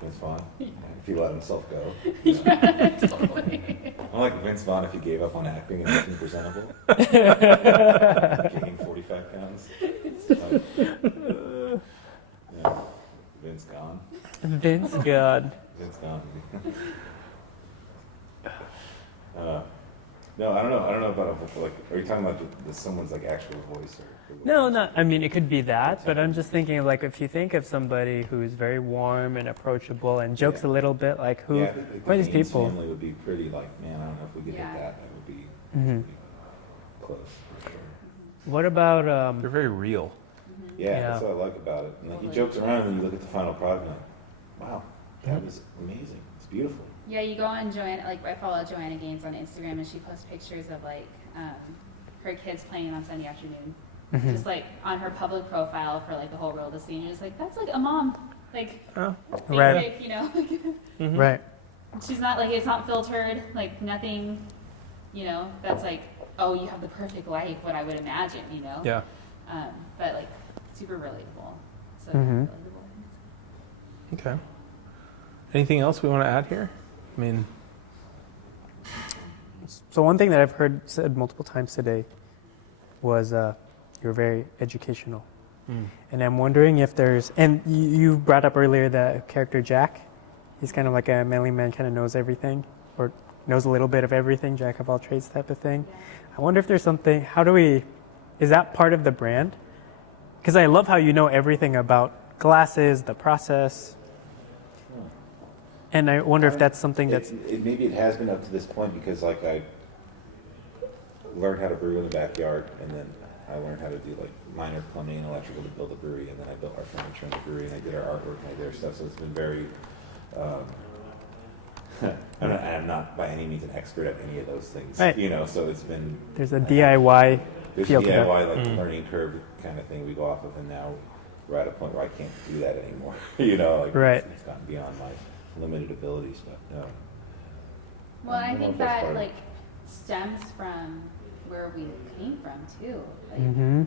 Vince Vaughn. If he let himself go. Yeah, totally. I'm like Vince Vaughn if he gave up on acting and became presentable. Gained 45 pounds. Like, yeah. Vince gone. Vince God. Vince gone. No, I don't know. I don't know about like. Are you talking about someone's like actual voice or? No, not. I mean, it could be that, but I'm just thinking of like if you think of somebody who's very warm and approachable and jokes Yeah. a little bit, like who? Yeah, I think who are these Gaines people? family would be pretty like, man. I don't know if we could Yeah. hit that. That would be Mhm. close. For sure. What about they're very real. Yeah, Yeah. that's what I like about it. And like he Totally. jokes around, and then you look at the final product, and like, wow, that was amazing. It's beautiful. Yeah, you go on Joanna, like I follow Joanna Gaines on Instagram, and she posts pictures of like her kids playing on Sunday afternoon, Mhm. just like on her public profile for like the whole world to see. And you're just like, that's like a mom, like Oh, basic, Right. you know. mhm. Right. She's not like it's not filtered, like nothing, you know. That's like, oh, you have the perfect life, what I would imagine, you know. Yeah. But like super relatable. So Mhm. relatable. Okay. Anything else we want to add here? I mean, So one thing that I've heard said multiple times today was you're very educational, and I'm wondering if there's. And you brought up earlier the character Jack. He's kind of like a manly man, kind of knows everything, or knows a little bit of everything, jack of all trades type of thing. I wonder if there's something. How do we? Is that part of the brand? Because I love how you know everything about glasses, the process, and I wonder if that's something that's. Maybe it has been up to this point because like I learned how to brew in the backyard, and then I learned how to do like minor plumbing and electrical to build a brewery, and then I built our furniture in the brewery, and I did our artwork and I did our stuff. So it's been very. I'm not by any means an expert at any of those things, Right. you know. So it's been There's a DIY there's feel to that. DIY like learning curve kind of thing we go off of, and now we're at a point where I can't do that anymore. You know, like Right. it's gotten beyond my limited abilities, but Well, I I don't know think if that's that part of it. like stems from where we came from too. Like Mm-hmm.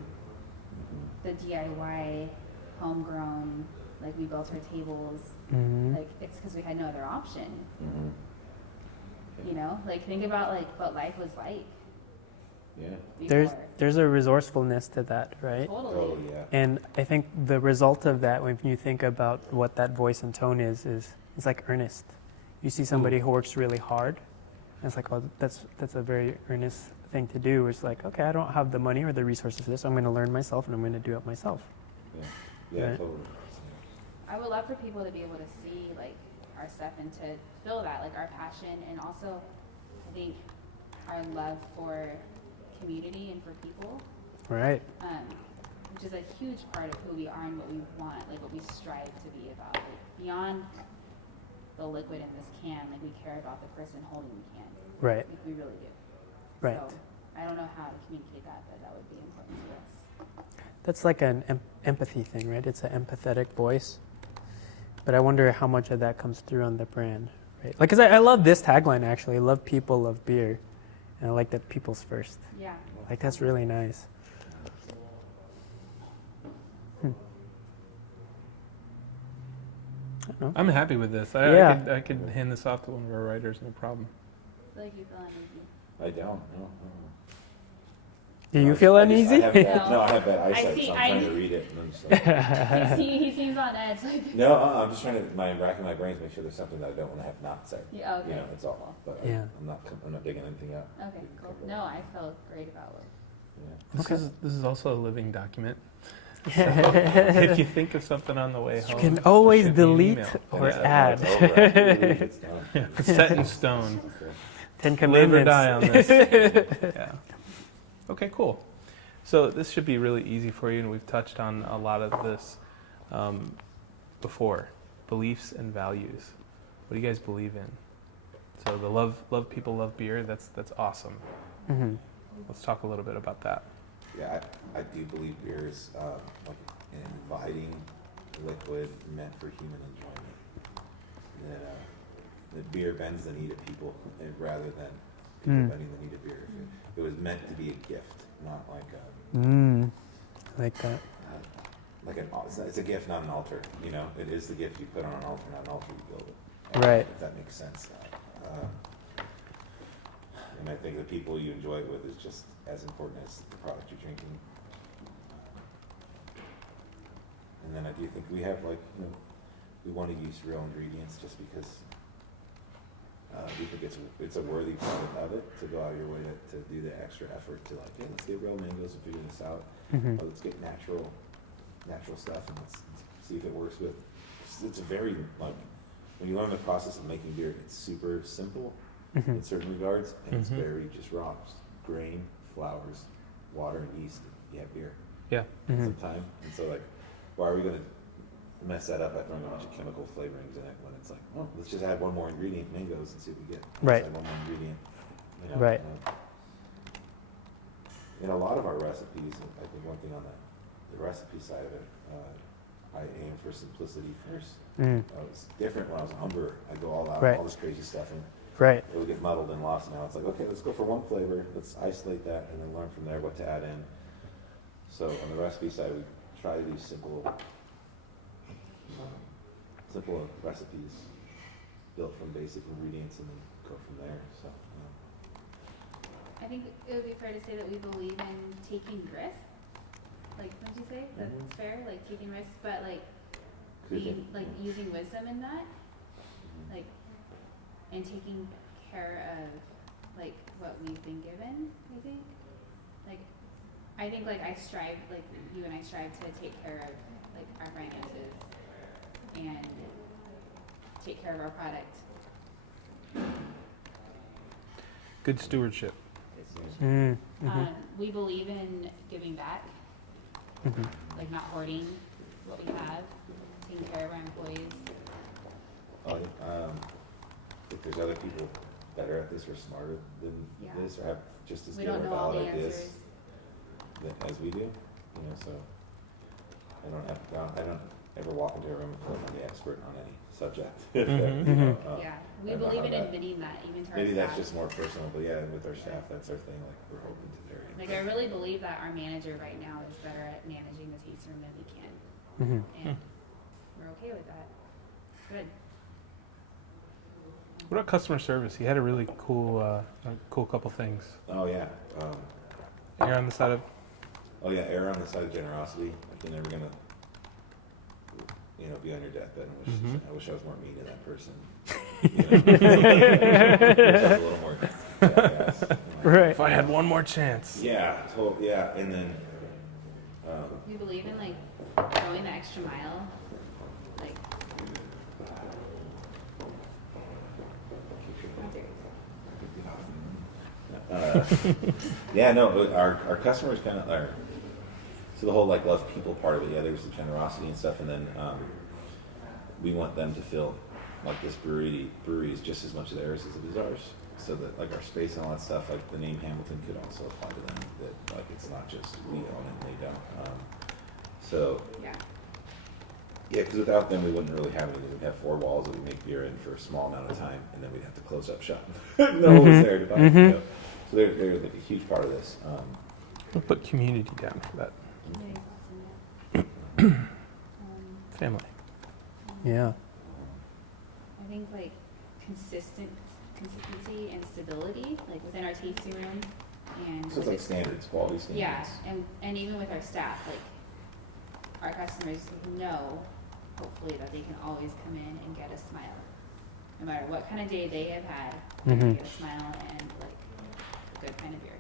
the DIY, homegrown, like we built our tables. Mm-hmm. Like it's because we had no other option. Mhm. You know, like think about like what life was like Yeah. There's before. there's a resourcefulness to that, right? Totally. Oh yeah. And I think the result of that, when you think about what that voice and tone is it's like earnest. You see somebody who works really hard, and it's like, oh, that's a very earnest thing to do. It's like, okay, I don't have the money or the resources for this. I'm going to learn myself, and I'm going to do it myself. Yeah. Yeah. Right. Totally. I would love for people to be able to see like our stuff and to feel that, like our passion, and also I think our love for community and for people, Right. which is a huge part of who we are and what we want, like what we strive to be about. Like beyond the liquid in this can, like we care about the person holding the can. Right. Like we really do. Right. So I don't know how to communicate that, but that would be important to us. That's like an empathy thing, right? It's an empathetic voice. But I wonder how much of that comes through on the brand, right? Like, because I love this tagline, actually. I love people, love beer. And I like that people's first. Yeah. Like, that's really nice. I don't know. I'm happy with this. Yeah. I could hand this off to one of our writers, no problem. I feel like you feel uneasy. I don't. No. Do you feel I uneasy? have bad, no, I have bad eyesight, see- so I'm I- trying to read it. And I'm just like, He seems on edge. Like, no, I'm just trying to racking my brains, make sure there's something that I don't want to have not said. yeah, okay. You know, that's all. But Yeah. I'm not digging anything out. Okay, cool. No, I felt great about it. Yeah. This is also a living document. So if you think of something on the way You home, can always shoot me an delete email. or It's add. over. It's done. It's set in stone. Okay. 10 Live commandments. or die on this. Yeah. Okay, cool. So this should be really easy for you, and we've touched on a lot of this before. Beliefs and values. What do you guys believe in? So the love people, love beer. That's awesome. Hmm. Let's talk a little bit about that. Yeah, I do believe beer is like an inviting liquid meant for human enjoyment. That beer bends the knee to people rather than people bending the knee to beer. It was meant to be a gift, not like I like that. it's a gift, not an altar. You know, it is the gift you put on an altar, not an altar you build it. Right. If that makes sense. And I think the people you enjoy it with is just as important as the product you're drinking. And then I do think we have we want to use real ingredients just because we think it's a worthy part of it to go out of your way to do the extra effort to let's get real mangoes and figure this out. Let's get natural stuff and let's see if it works with. It's a very when you learn the process of making beer, it's super simple in certain regards, and it's very just raw, just grain, flours, water, and yeast. You have beer. Yeah. Some time, and so why are we going to mess that up by throwing a bunch of chemical flavorings in it when it's like, oh, let's just add one more ingredient, mangoes, and see what we get. Right. Let's add one more ingredient. You know, Right. In a lot of our recipes, I think one thing on the recipe side of it, I aim for simplicity first. It's different when I was a Humber. I go all out, Right. all this crazy stuff, and Right. it would get muddled and lost. Now it's like, okay, let's go for one flavor, let's isolate that, and then learn from there what to add in. So on the recipe side, we try to do simple recipes built from basic ingredients and then go from there. So I think it would be fair to say that we believe in taking risks. Like, don't you say that's fair? Like taking risks, but being using wisdom in that, and taking care of what we've been given. I think I strive, you and I strive to take care of our finances and take care of our product. Good stewardship. We believe in giving back, not hoarding what we have, taking care of our employees. if there's other people better at this or smarter than this or have just as We good don't or know all the valid ideas answers. as we do, so I don't ever walk into a room and feel like I'm the expert on any subject. We I don't believe know in how that- admitting that even to our Maybe that's staff. just more personal, but yeah, with our staff, that's our thing, we're open to their input. I really believe that our manager right now is better at managing the taste room than we can. And we're okay with that. It's good. What about customer service? You had a really cool couple things. Oh yeah, Err on the side of. Oh yeah, err on the side of generosity. Like you're never gonna, be on your deathbed and wish, I wish I was more mean to that person. Wish I was a little more jackass. Right. If I had one more chance. Yeah, yeah, and then, We believe in like going the extra mile. Like, yeah, no, our customers kind of are. So the whole like love people part of it, yeah, there's the generosity and stuff, and then we want them to feel like this brewery is just as much theirs as it is ours. So that like our space and all that stuff, like the name Hamilton could also apply to them. That like it's not just we own it and they don't. So yeah. yeah, because without them we wouldn't really have anything. We'd have 4 walls that we make beer in for a small amount of time, and then we'd have to close up shop. No one was there to buy it. You know? So they're like a huge part of this. We'll put community down for that. Family. Yeah. I think like consistency and stability, like within our tasting room, and So it's like standards, quality standards. yeah, and even with our staff, like our customers know, hopefully, that they can always come in and get a smile, no matter what kind of day they have had. They can get a smile and like a good kind of beer,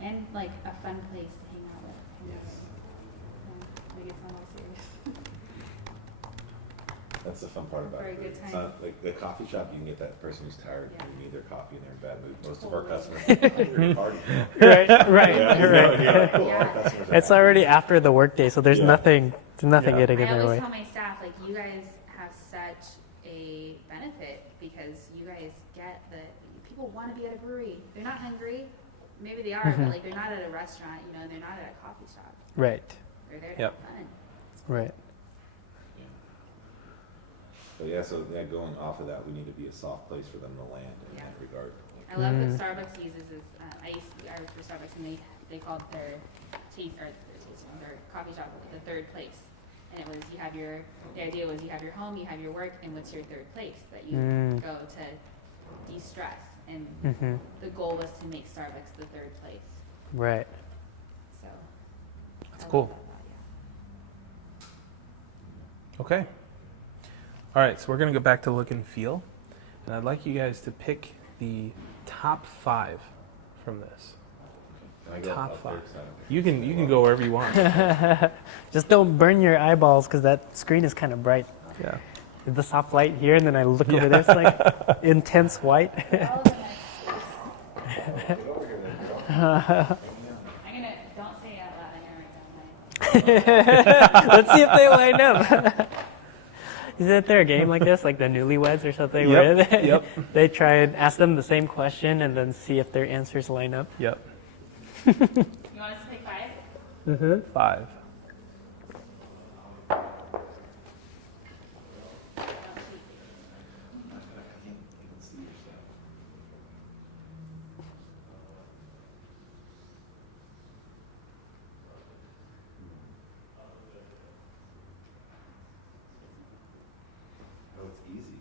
and like a fun place to hang out with. Yes. Like it's not all serious. That's the fun part about For a it. good It's time. not like the coffee shop. You can get that person who's tired Yeah. and need their coffee and they're in bad mood. Most of our Totally. customers are at party. Right. Yeah, Right. you're like, cool, our Yeah. customers are It's happy. already after the workday, so there's Yeah. nothing Yeah. getting in I their always way. tell my staff, like, you guys have such a benefit because you guys get people want to be at a brewery. They're not hungry. Maybe they are, but like they're not at a restaurant, they're not at a coffee shop. Right. They're there to Yep. have fun. Right. Yeah. But yeah, so yeah, going off of that, we need to be a soft place for them to land in Yeah. that regard. I love what Starbucks uses is, I worked for Starbucks and they called their coffee shop the third place. And it was, the idea was you have your home, you have your work, and what's your third place that you go to de-stress. And the goal was to make Starbucks the third place. Right. So. That's I love cool. that a lot, Okay. All right, so we're going to go back to look and feel. And I'd like you guys to pick the top 5 from this. Can I go Top up there? 5. 'Cause I don't care. You can go wherever you want. Just don't burn your eyeballs because that screen is kind of bright. Yeah. The soft light here, and then I look over there, it's like intense white. yeah. All of them are I'm gonna, don't say it out loud, I'm gonna write down mine. Let's see if they line up. Isn't there a game like this, like the Newlyweds or something, where Yep. they try and ask them the same question and then see if their answers line up? Yep. You want us to pick 5? 5. Oh, it's easy.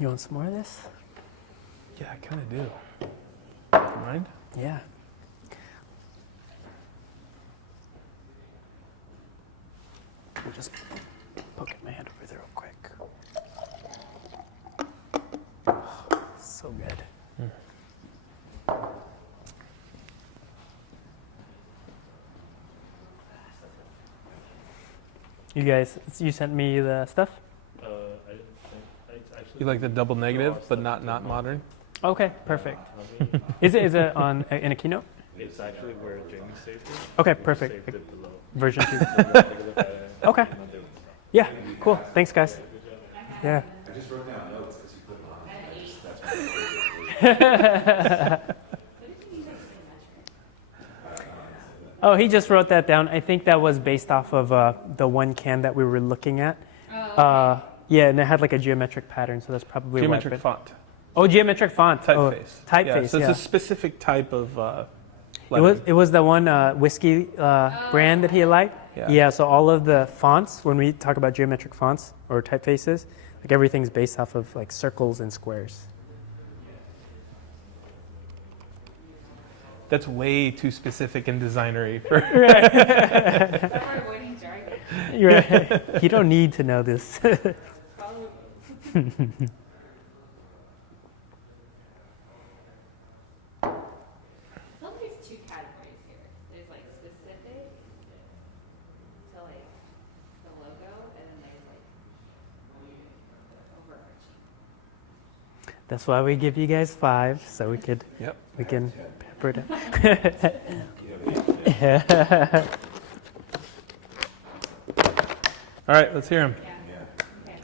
You want some more of this? Yeah, I kind of do. Mind? Yeah. I'll just poke my hand over there real quick. So good. You guys, you sent me the stuff? I didn't think, it's actually. You like the double negative, but not modern? Okay, perfect. I mean, Is it on in a keynote? it's actually where Jamie saved it. Okay, We perfect. Saved it below. Version 2. So you have to look at it. Okay. And then Yeah, cool. Thanks, guys. Yeah. I just wrote down notes because you put them on. That's my Oh, he just wrote that down. I think that was based off of the one can that we were looking at. Oh, okay. Yeah, and it had like a geometric pattern, so that's probably Geometric why. font. Oh, geometric font. Oh, Typeface. typeface. So Yeah. it's a specific type of It was the one whiskey brand that he liked. Yeah. Yeah. So all of the fonts, when we talk about geometric fonts or typefaces, like everything's based off of like circles and squares. That's way too specific and designery for. But we're avoiding jargon. You're right. You don't need to know this. Probably. I feel like there's two categories here. There's like specific to like the logo, and then there's like overarching. That's why we give you guys 5, so we Yep. can pepper it. All right, let's hear him. Yeah. Yeah. Okay.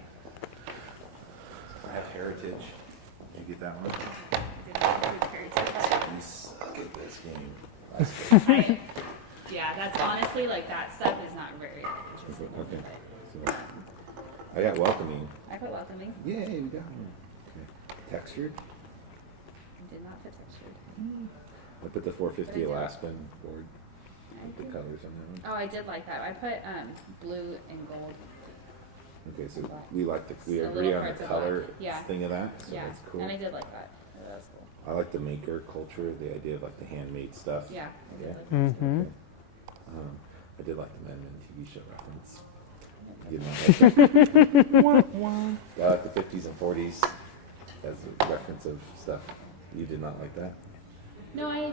I have heritage. You get that one? Did not include heritage. You suck at this game. Yeah, that's honestly like that stuff is not very interesting. Okay. But So I got welcoming. I put welcoming. Yay, we got one. Okay. Textured. Did not put textured. I put the 450 But I did. Alaskan board. I With the think- colors on that one. Oh, I did like that. I put blue and gold. Okay, so we like we So agree little on the parts of color black. Yeah. thing of that. So Yeah, that's cool. and I did like that. That was cool. I like the maker culture, the idea of like the handmade stuff. Yeah, I did Yeah. like that. Mm-hmm. Okay. I did like the Men Men TV show reference. You did not like that. I like the 50s and 40s as a reference of stuff. You did not like that? No, I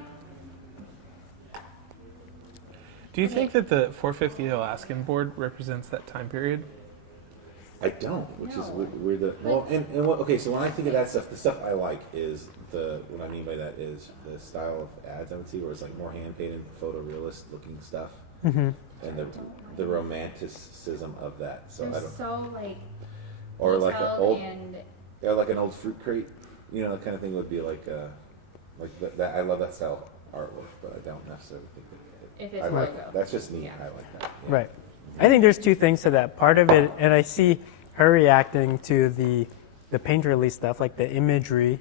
Do you think that the 450 Alaskan board represents that time period? I don't, which is No. where the well, and what, okay. So when I think of that stuff, the stuff I like is what I mean by that is the style of ads I would see, where it's like more hand painted, photorealist looking stuff, and the romanticism of that. So I am don't, so like or like an detailed old, and yeah, like an old fruit crate, that kind of thing would be like that. I love that style of artwork, but I don't necessarily think that. if it's I like logo. that's just me. Yeah. I like that. Yeah. Right. I think there's 2 things to that. Part of it, and I see her reacting to the painterly stuff, like the imagery.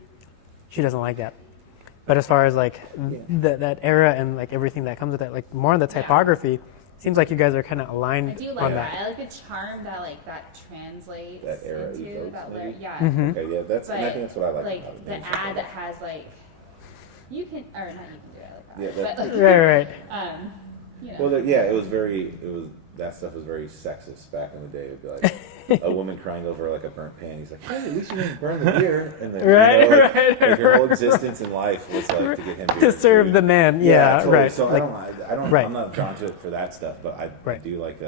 She doesn't like that. But as far as like that era and like everything that comes with that, like more on the Yeah. typography, seems like you guys are kind of I aligned do on like that. that. I like the charm that like that translates That era into evokes, that maybe? layer. Yeah. Mhm. Okay, yeah, that's and I But think that's what I like. like about the it. ad that has like you can or not you can do it like Yeah, that. that- But Right, right. you know. Well, it was that stuff was very sexist back in the day. It'd be like a woman crying over like a burnt pan. He's like, hey, at least you didn't burn the beer. And then, Right, like your whole existence in life was like to get him beer To and serve food. the man. Yeah, totally. right. So Like, I don't, right. I'm not drawn to it for that stuff, but I Right. do like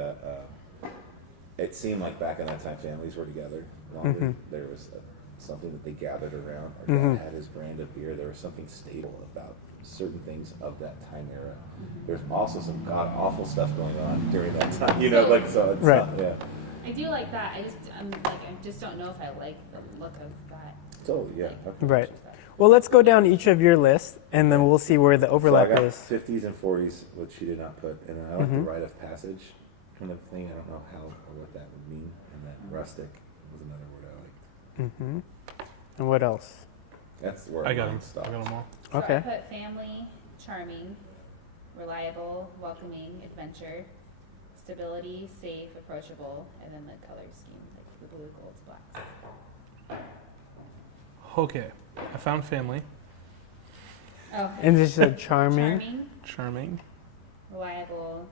it seemed like back in that time families were together longer. Mhm. There was something that they gathered around. Our Mhm. dad had his brand of beer. There was something stable about certain things of that time era. There's also some god awful stuff going on during that time. So it's Right. not, yeah. I do like that. I just don't know if I like the look of that. Totally, yeah. Like, Okay. Right. Well, let's go down each of your lists, and then we'll see where the overlap so I got is. 50s and 40s, which she did not put, and then I like Mhm. the rite of passage kind of thing. I don't know how or what that would mean, and then rustic was another word I liked. Hmm. And what else? That's where I got mine them. stopped. I got them all. So Okay. I put family, charming, reliable, welcoming, adventure, stability, safe, approachable, and then the color scheme, like the blue, golds, blacks. Okay, I found family, Oh, And this is charming. charming, charming, reliable.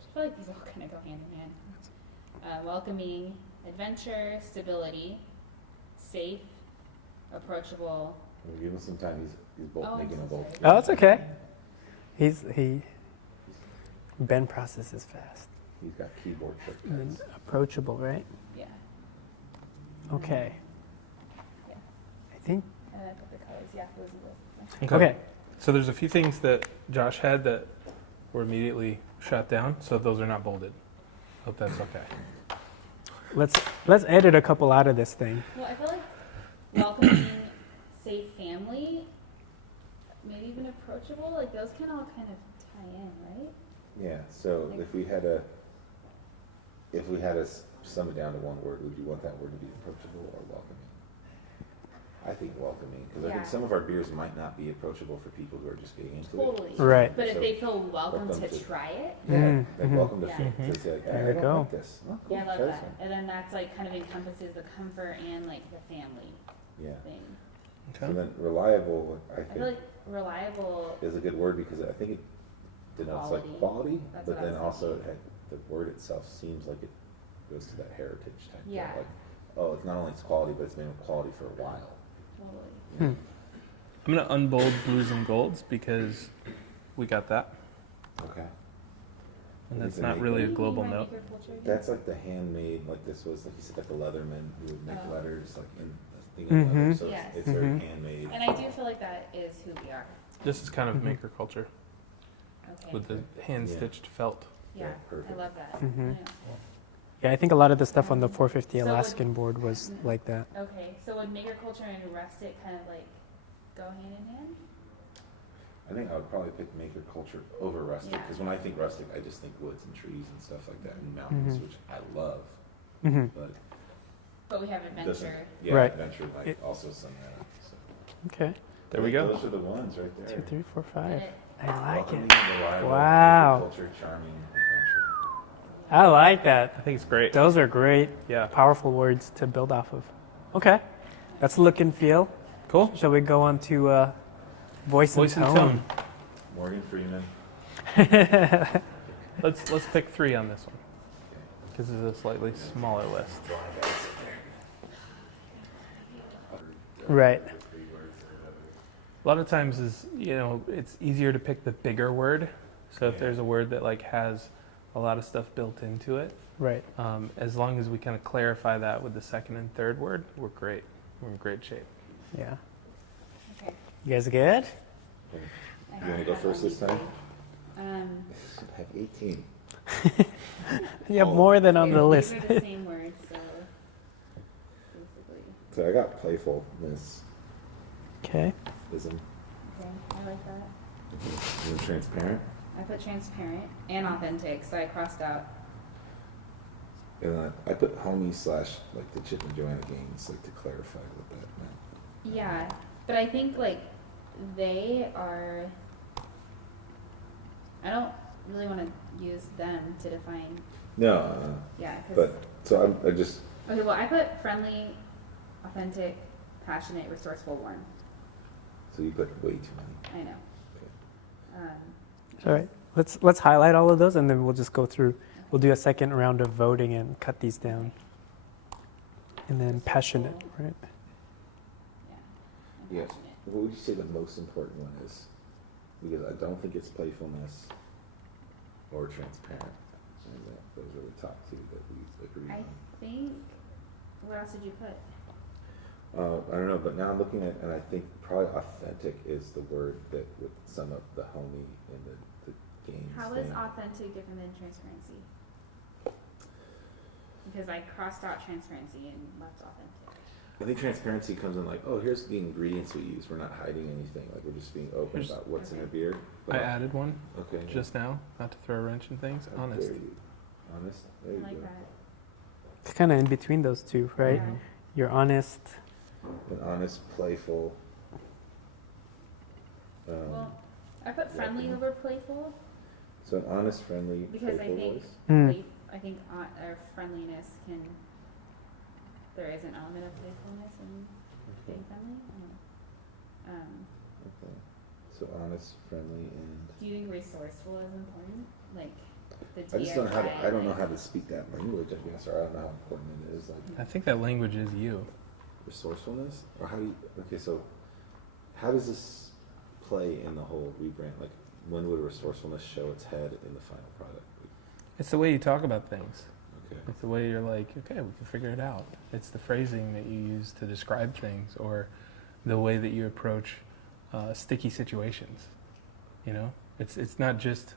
I feel like these all kind of go hand in hand. Welcoming, adventure, stability, safe, approachable. We'll give him some time. He's both Oh, I'm making so a bolt. sorry. Oh, it's okay. Ben processes fast. He's got keyboard And then shortcuts. approachable, right? Yeah. Okay. Yeah. I think. And then I put the colors. Yeah, those are those. Okay. So there's a few things that Josh had that were immediately shot down, so those are not bolded. Hope that's okay. Let's edit a couple out of this thing. Well, I feel like welcoming, safe family, maybe even approachable, like those can all kind of tie in, right? Yeah. So if we had to sum it down to one word, would you want that word to be approachable or welcoming? I think welcoming, because I Yeah. think some of our beers might not be approachable for people who are just getting into Totally. it. Right. But if So- they feel welcome welcome to to- try it, Yeah, Mm, like mhm. welcome to, Yeah. to say like, There I you don't go. like this. Oh, cool. yeah, I love Try that. this one. And then that's like kind of encompasses the comfort and like the family Yeah. thing. So Okay. then reliable, I I feel think, like reliable. is a good word because I think it denotes Quality. like quality, That's but what I then was also it had, the word itself seems like it goes to that heritage type. Yeah. Thing. Like, oh, it's not only its quality, but it's been quality for a while. Totally. Hmm. I'm gonna unbold blues and golds because we got that, Okay. and that's These are not made- really a What do you global mean by note. maker culture again? That's like the handmade, like this was, like you said, like the Leatherman who would make Oh. letters, like in the thing of leather. Mhm. So Yes. it's very Mhm. handmade. And I do feel like that is who we are. This is kind of Mhm. maker culture Okay. with the hand stitched felt. Yeah, Yeah, I perfect. love that. Mhm. Yeah. Yeah, I think a lot of the stuff on the 450 So would- Alaskan board was like that. Okay, so would maker culture and rustic kind of like go hand in hand? I think I would probably pick maker culture over rustic Yeah. because when I think rustic, I just think woods and trees and stuff like that and mountains, Mhm. which I love. Hmm. But But we have it doesn't. adventure. Yeah, Right. adventure like It- also some. So. Okay. There we go. Those are the ones right there. 2, 3, 4, 5. And it- I like Welcoming, it. reliable, Wow. maker culture, charming, adventure. I like that. I think it's great. Those are great, Yeah. powerful words to build off of. Okay. That's look and feel. Cool. Shall we go on to voice, Voice and and tone. Morgan Freeman. Let's pick 3 on this one because it's a slightly smaller list. Right. A lot of times is, it's easier to pick the bigger word. So if Yeah. there's a word that like has a lot of stuff built into it, Right. as long as we kind of clarify that with the second and third word, we're great. We're in great shape. Yeah. Okay. You guys good? I You wanna go have first this only time? 3. I have 18. You have Oh. more than on the These list. are the same words, so basically. So I got playfulness, Okay. ism, Okay, I like that. and transparent. I put transparent and authentic, so I crossed out. And then I put homie / like the Chip and Joanna Gaines, like to clarify what that meant. Yeah, but I think like they are. I don't really want to use them to define. No, Yeah, 'cause- but so I just okay. Well, I put friendly, authentic, passionate, resourceful, warm. so you put way too many. I know. All right. Let's highlight all of those and then we'll just go through. We'll do a second round of voting and cut these down. And then passionate, right? Yeah. I'm Yeah. passionate. What would you say the most important one is? Because I don't think it's playfulness or transparent. And those are the top 2 that we agree I on. think. What else did you put? I don't know, but now I'm looking at, and I think probably authentic is the word that would sum up the homie and the games How thing. is authentic different than transparency? Because I crossed out transparency and left authentic. I think transparency comes in like, oh, here's the ingredients we use. We're not hiding anything. Like we're just being open Here's- about what's in a beer. But I added one okay. just now, not to throw a wrench in things. How Honest. dare you. Honest. There I you like go. that. It's kind of in between those two, right? Yeah. You're honest. An honest, playful. Well, I put friendly welcoming. over playful. So an honest, friendly, Because I playful think- voice. Mm. I think our friendliness can. There is an element of playfulness in being friendly. I don't know. Okay. So honest, friendly, and Do you think resourceful is important? Like the I just don't know how to. DIY, I don't know like- how to speak that language. I guess, or I don't know how important it is. Like I think that language is you. resourcefulness, or how do you? Okay, so how does this play in the whole rebrand? Like, when would resourcefulness show its head in the final product? It's the way you talk about things. Okay. It's the way you're like, okay, we can figure it out. It's the phrasing that you use to describe things, or the way that you approach sticky situations. It's not just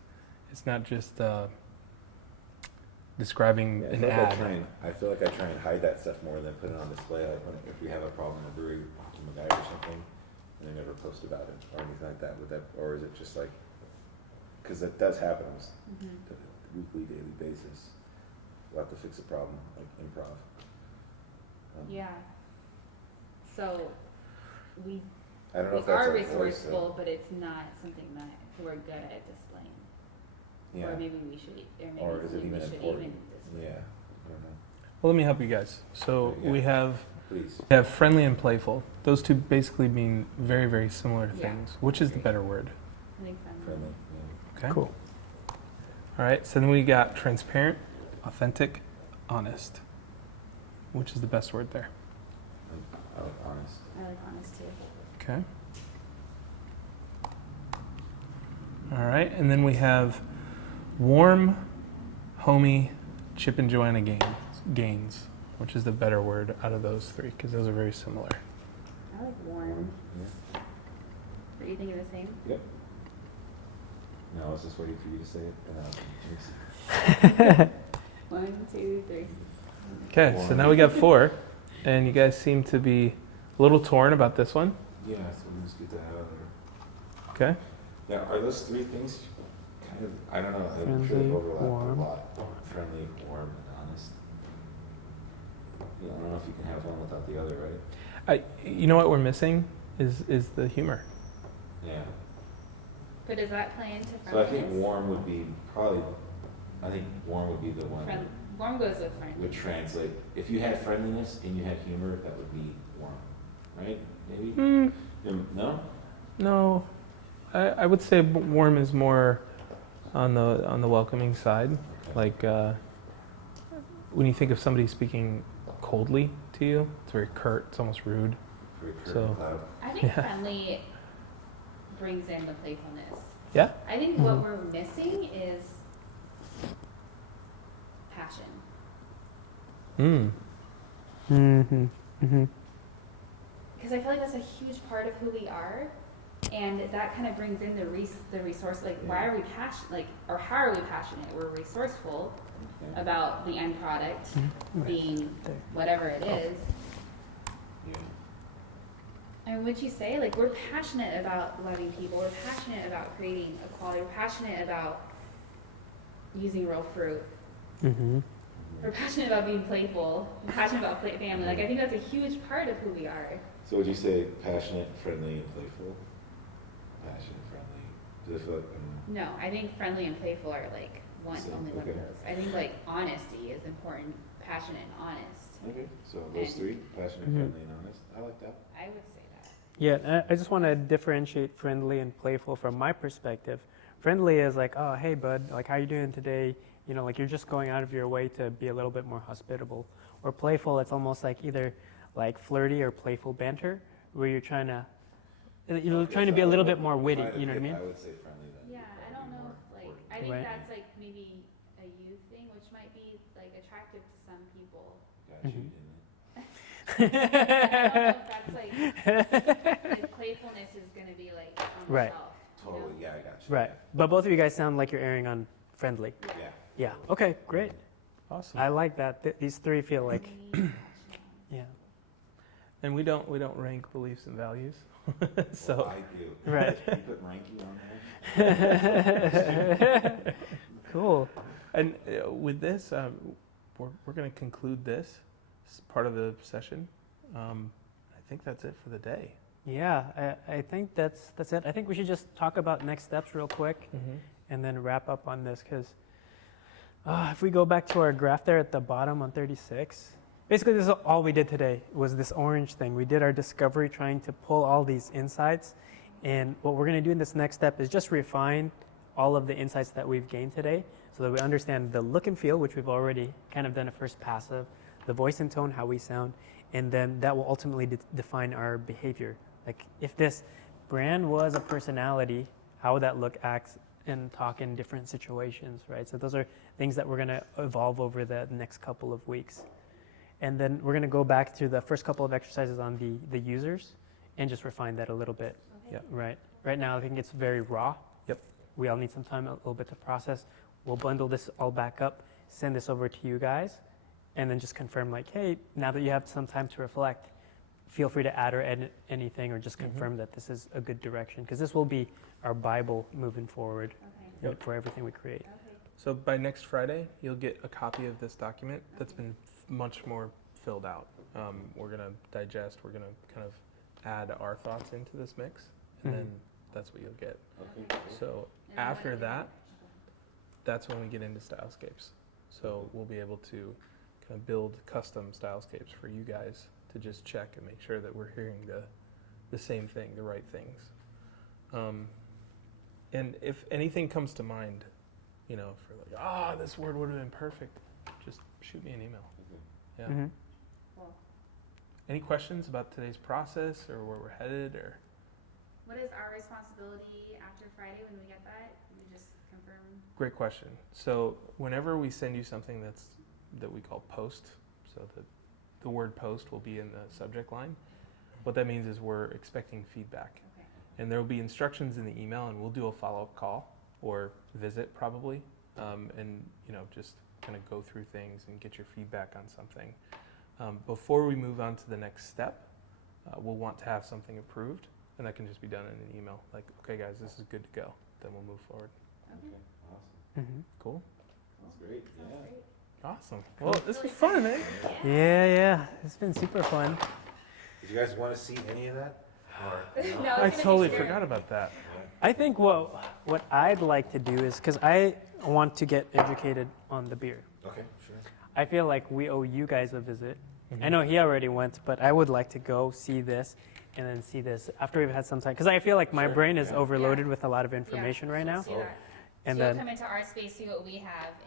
describing Yeah, an ad. I feel like I try and hide that stuff more than put it on display. Like if we have a problem in a brewery from a guy or something, and they never post about it or anything like that. Would that, or is it just like, because it does happen on Mhm. a weekly, daily basis. We'll have to fix a problem, like improv. Yeah. So we I don't know we if that's are our voice, resourceful, though. but it's not something that we're good at displaying. Yeah. Or maybe we should, or maybe Or is it we even should important? even display. Yeah. I don't know. Well, let me help you guys. So Yeah. we have Please. friendly and playful. Those two basically mean very, very similar Yeah. things. Which is the better word? I think friendly. Friendly. Okay. Cool. All right. So then we got transparent, authentic, honest. Which is the best word there? I like honest. I like honest too. Okay. All right. And then we have warm, homey, Chip and Joanna Gaines. Which is the better word out of those three? Because those are very similar. I like warm. Yeah. Are you thinking the same? Yep. No, I was just waiting for you to say it. And, thanks. 1, 2, 3. Okay. So now we got 4, and you guys seem to be a little torn about this one. Yeah, so we'll just get that out of there. Okay. Now, are those three things kind of, I don't know, I'm sure Friendly, they overlap warm. a lot. Friendly, warm, and honest. Yeah, I don't know if you can have one without the other, right? You know what we're missing is the humor. Yeah. But does that play into So I friendliness? think warm would be probably, I think warm would be the one that Warm goes with friendly. would translate. If you had friendliness and you had humor, that would be warm, right? Maybe? No? No, I would say warm is more on the welcoming side. Okay. Like when you think of somebody speaking coldly to you, it's very curt. It's almost rude. Very curt So- and loud. I think Yeah. friendly brings in the playfulness. Yeah. I think what we're missing is passion. Mm. Mm-hmm. Mm-hmm. Because I feel like that's a huge part of who we are, and that kind of brings in the resource. Like, why are we passionate? Like, or how are we passionate? We're resourceful Okay. about the end product Mm-hmm. being whatever it is. Yeah. And would you say, like, we're passionate about loving people, we're passionate about creating equality, we're passionate about using real fruit, Mm-hmm. we're passionate about being playful, we're passionate about family. Like, I think that's a huge part of who we are. So would you say passionate, friendly, and playful? Passionate, friendly. Does it feel like, No, I think friendly and playful are like So, only one of okay. those. I think like honesty is important, passionate and honest. okay, so those And- three, passionate, Mhm. friendly, and honest. I like that. I would say that. Yeah, I just want to differentiate friendly and playful from my perspective. Friendly is like, oh, hey, bud, like, how you doing today? You know, like, you're just going out of your way to be a little bit more hospitable. Or playful, it's almost like either like flirty or playful banter, where you're trying to be a little bit more witty, If I had to you know what I pick, mean? I would say friendly then. Yeah, I don't know if like, I think Right. that's like maybe a youth thing, which might be like attractive to some people. Got you, Mhm. didn't it? I don't know if that's like playfulness is going to be like on the Right. shelf. you Totally, know? yeah, I got you. Right. But both of you guys sound like you're erring on friendly. Yeah. Yeah. Okay, great. Awesome. I like that. These three feel like, Friendly, yeah. And we don't rank beliefs and values. So Well, I do. Right. You put ranking on there? Cool. and with this, we're going to conclude this as part of the session. I think that's it for the day. Yeah, I think that's it. I think we should just talk about next steps real quick and then wrap up on this because if we go back to our graph there at the bottom on 36, basically this is all we did today was this orange thing. We did our discovery trying to pull all these insights, and what we're going to do in this next step is just refine all of the insights that we've gained today so that we understand the look and feel, which we've already kind of done a first pass of, the voice and tone, how we sound, and then that will ultimately define our behavior. Like if this brand was a personality, how would that look, act, and talk in different situations, right? So those are things that we're going to evolve over the next couple of weeks. And then we're going to go back to the first couple of exercises on the users and just refine that a little bit. Okay. Yeah. Right. Right now, I think it's very raw. Yep. We all need some time, a little bit to process. We'll bundle this all back up, send this over to you guys, and then just confirm like, hey, now that you have some time to reflect, feel free to add or edit anything or just confirm that this is a good direction, because this will be our Bible moving forward Okay. Yep. for everything we create. Okay. So by next Friday, you'll get a copy of this document that's been much more filled out. We're going to digest, we're going to kind of add our thoughts into this mix, and then that's what you'll get. Okay, cool. So And then after what- that, that's when we get into stylescapes. So we'll be able to kind of build custom stylescapes for you guys to just check and make sure that we're hearing the same thing, the right things. And if anything comes to mind, you know, for like, this word would have been perfect, just shoot me an email. Okay. Yeah. Mhm. Cool. Any questions about today's process or where we're headed or? What is our responsibility after Friday when we get that? Can you just confirm? Great question. So whenever we send you something that we call post, so the word post will be in the subject line. What that means is we're expecting feedback. Okay. And there will be instructions in the email, and we'll do a follow-up call or visit probably, and you know, just kind of go through things and get your feedback on something. Before we move on to the next step, we'll want to have something approved, and that can just be done in an email. Like, okay, guys, this is good to go. Then we'll move forward. Okay. Okay, awesome. Mhm. Cool. That's great. Sounds Yeah. great. Awesome. Well, this was fun, eh? Yeah, it's been super fun. Did you guys want to see any of that? Or No, I it's gonna be totally scary. forgot about that. I think what I'd like to do is, because I want to get educated on the beer. Okay, sure. I feel like we owe you guys a visit. I know he already went, but I would like to go see this and then see this after we've had some time. Because I feel like my Sure, brain is yeah. overloaded Yeah. with a lot of information right now. See that. And so you'll then- come into our space, see what we have,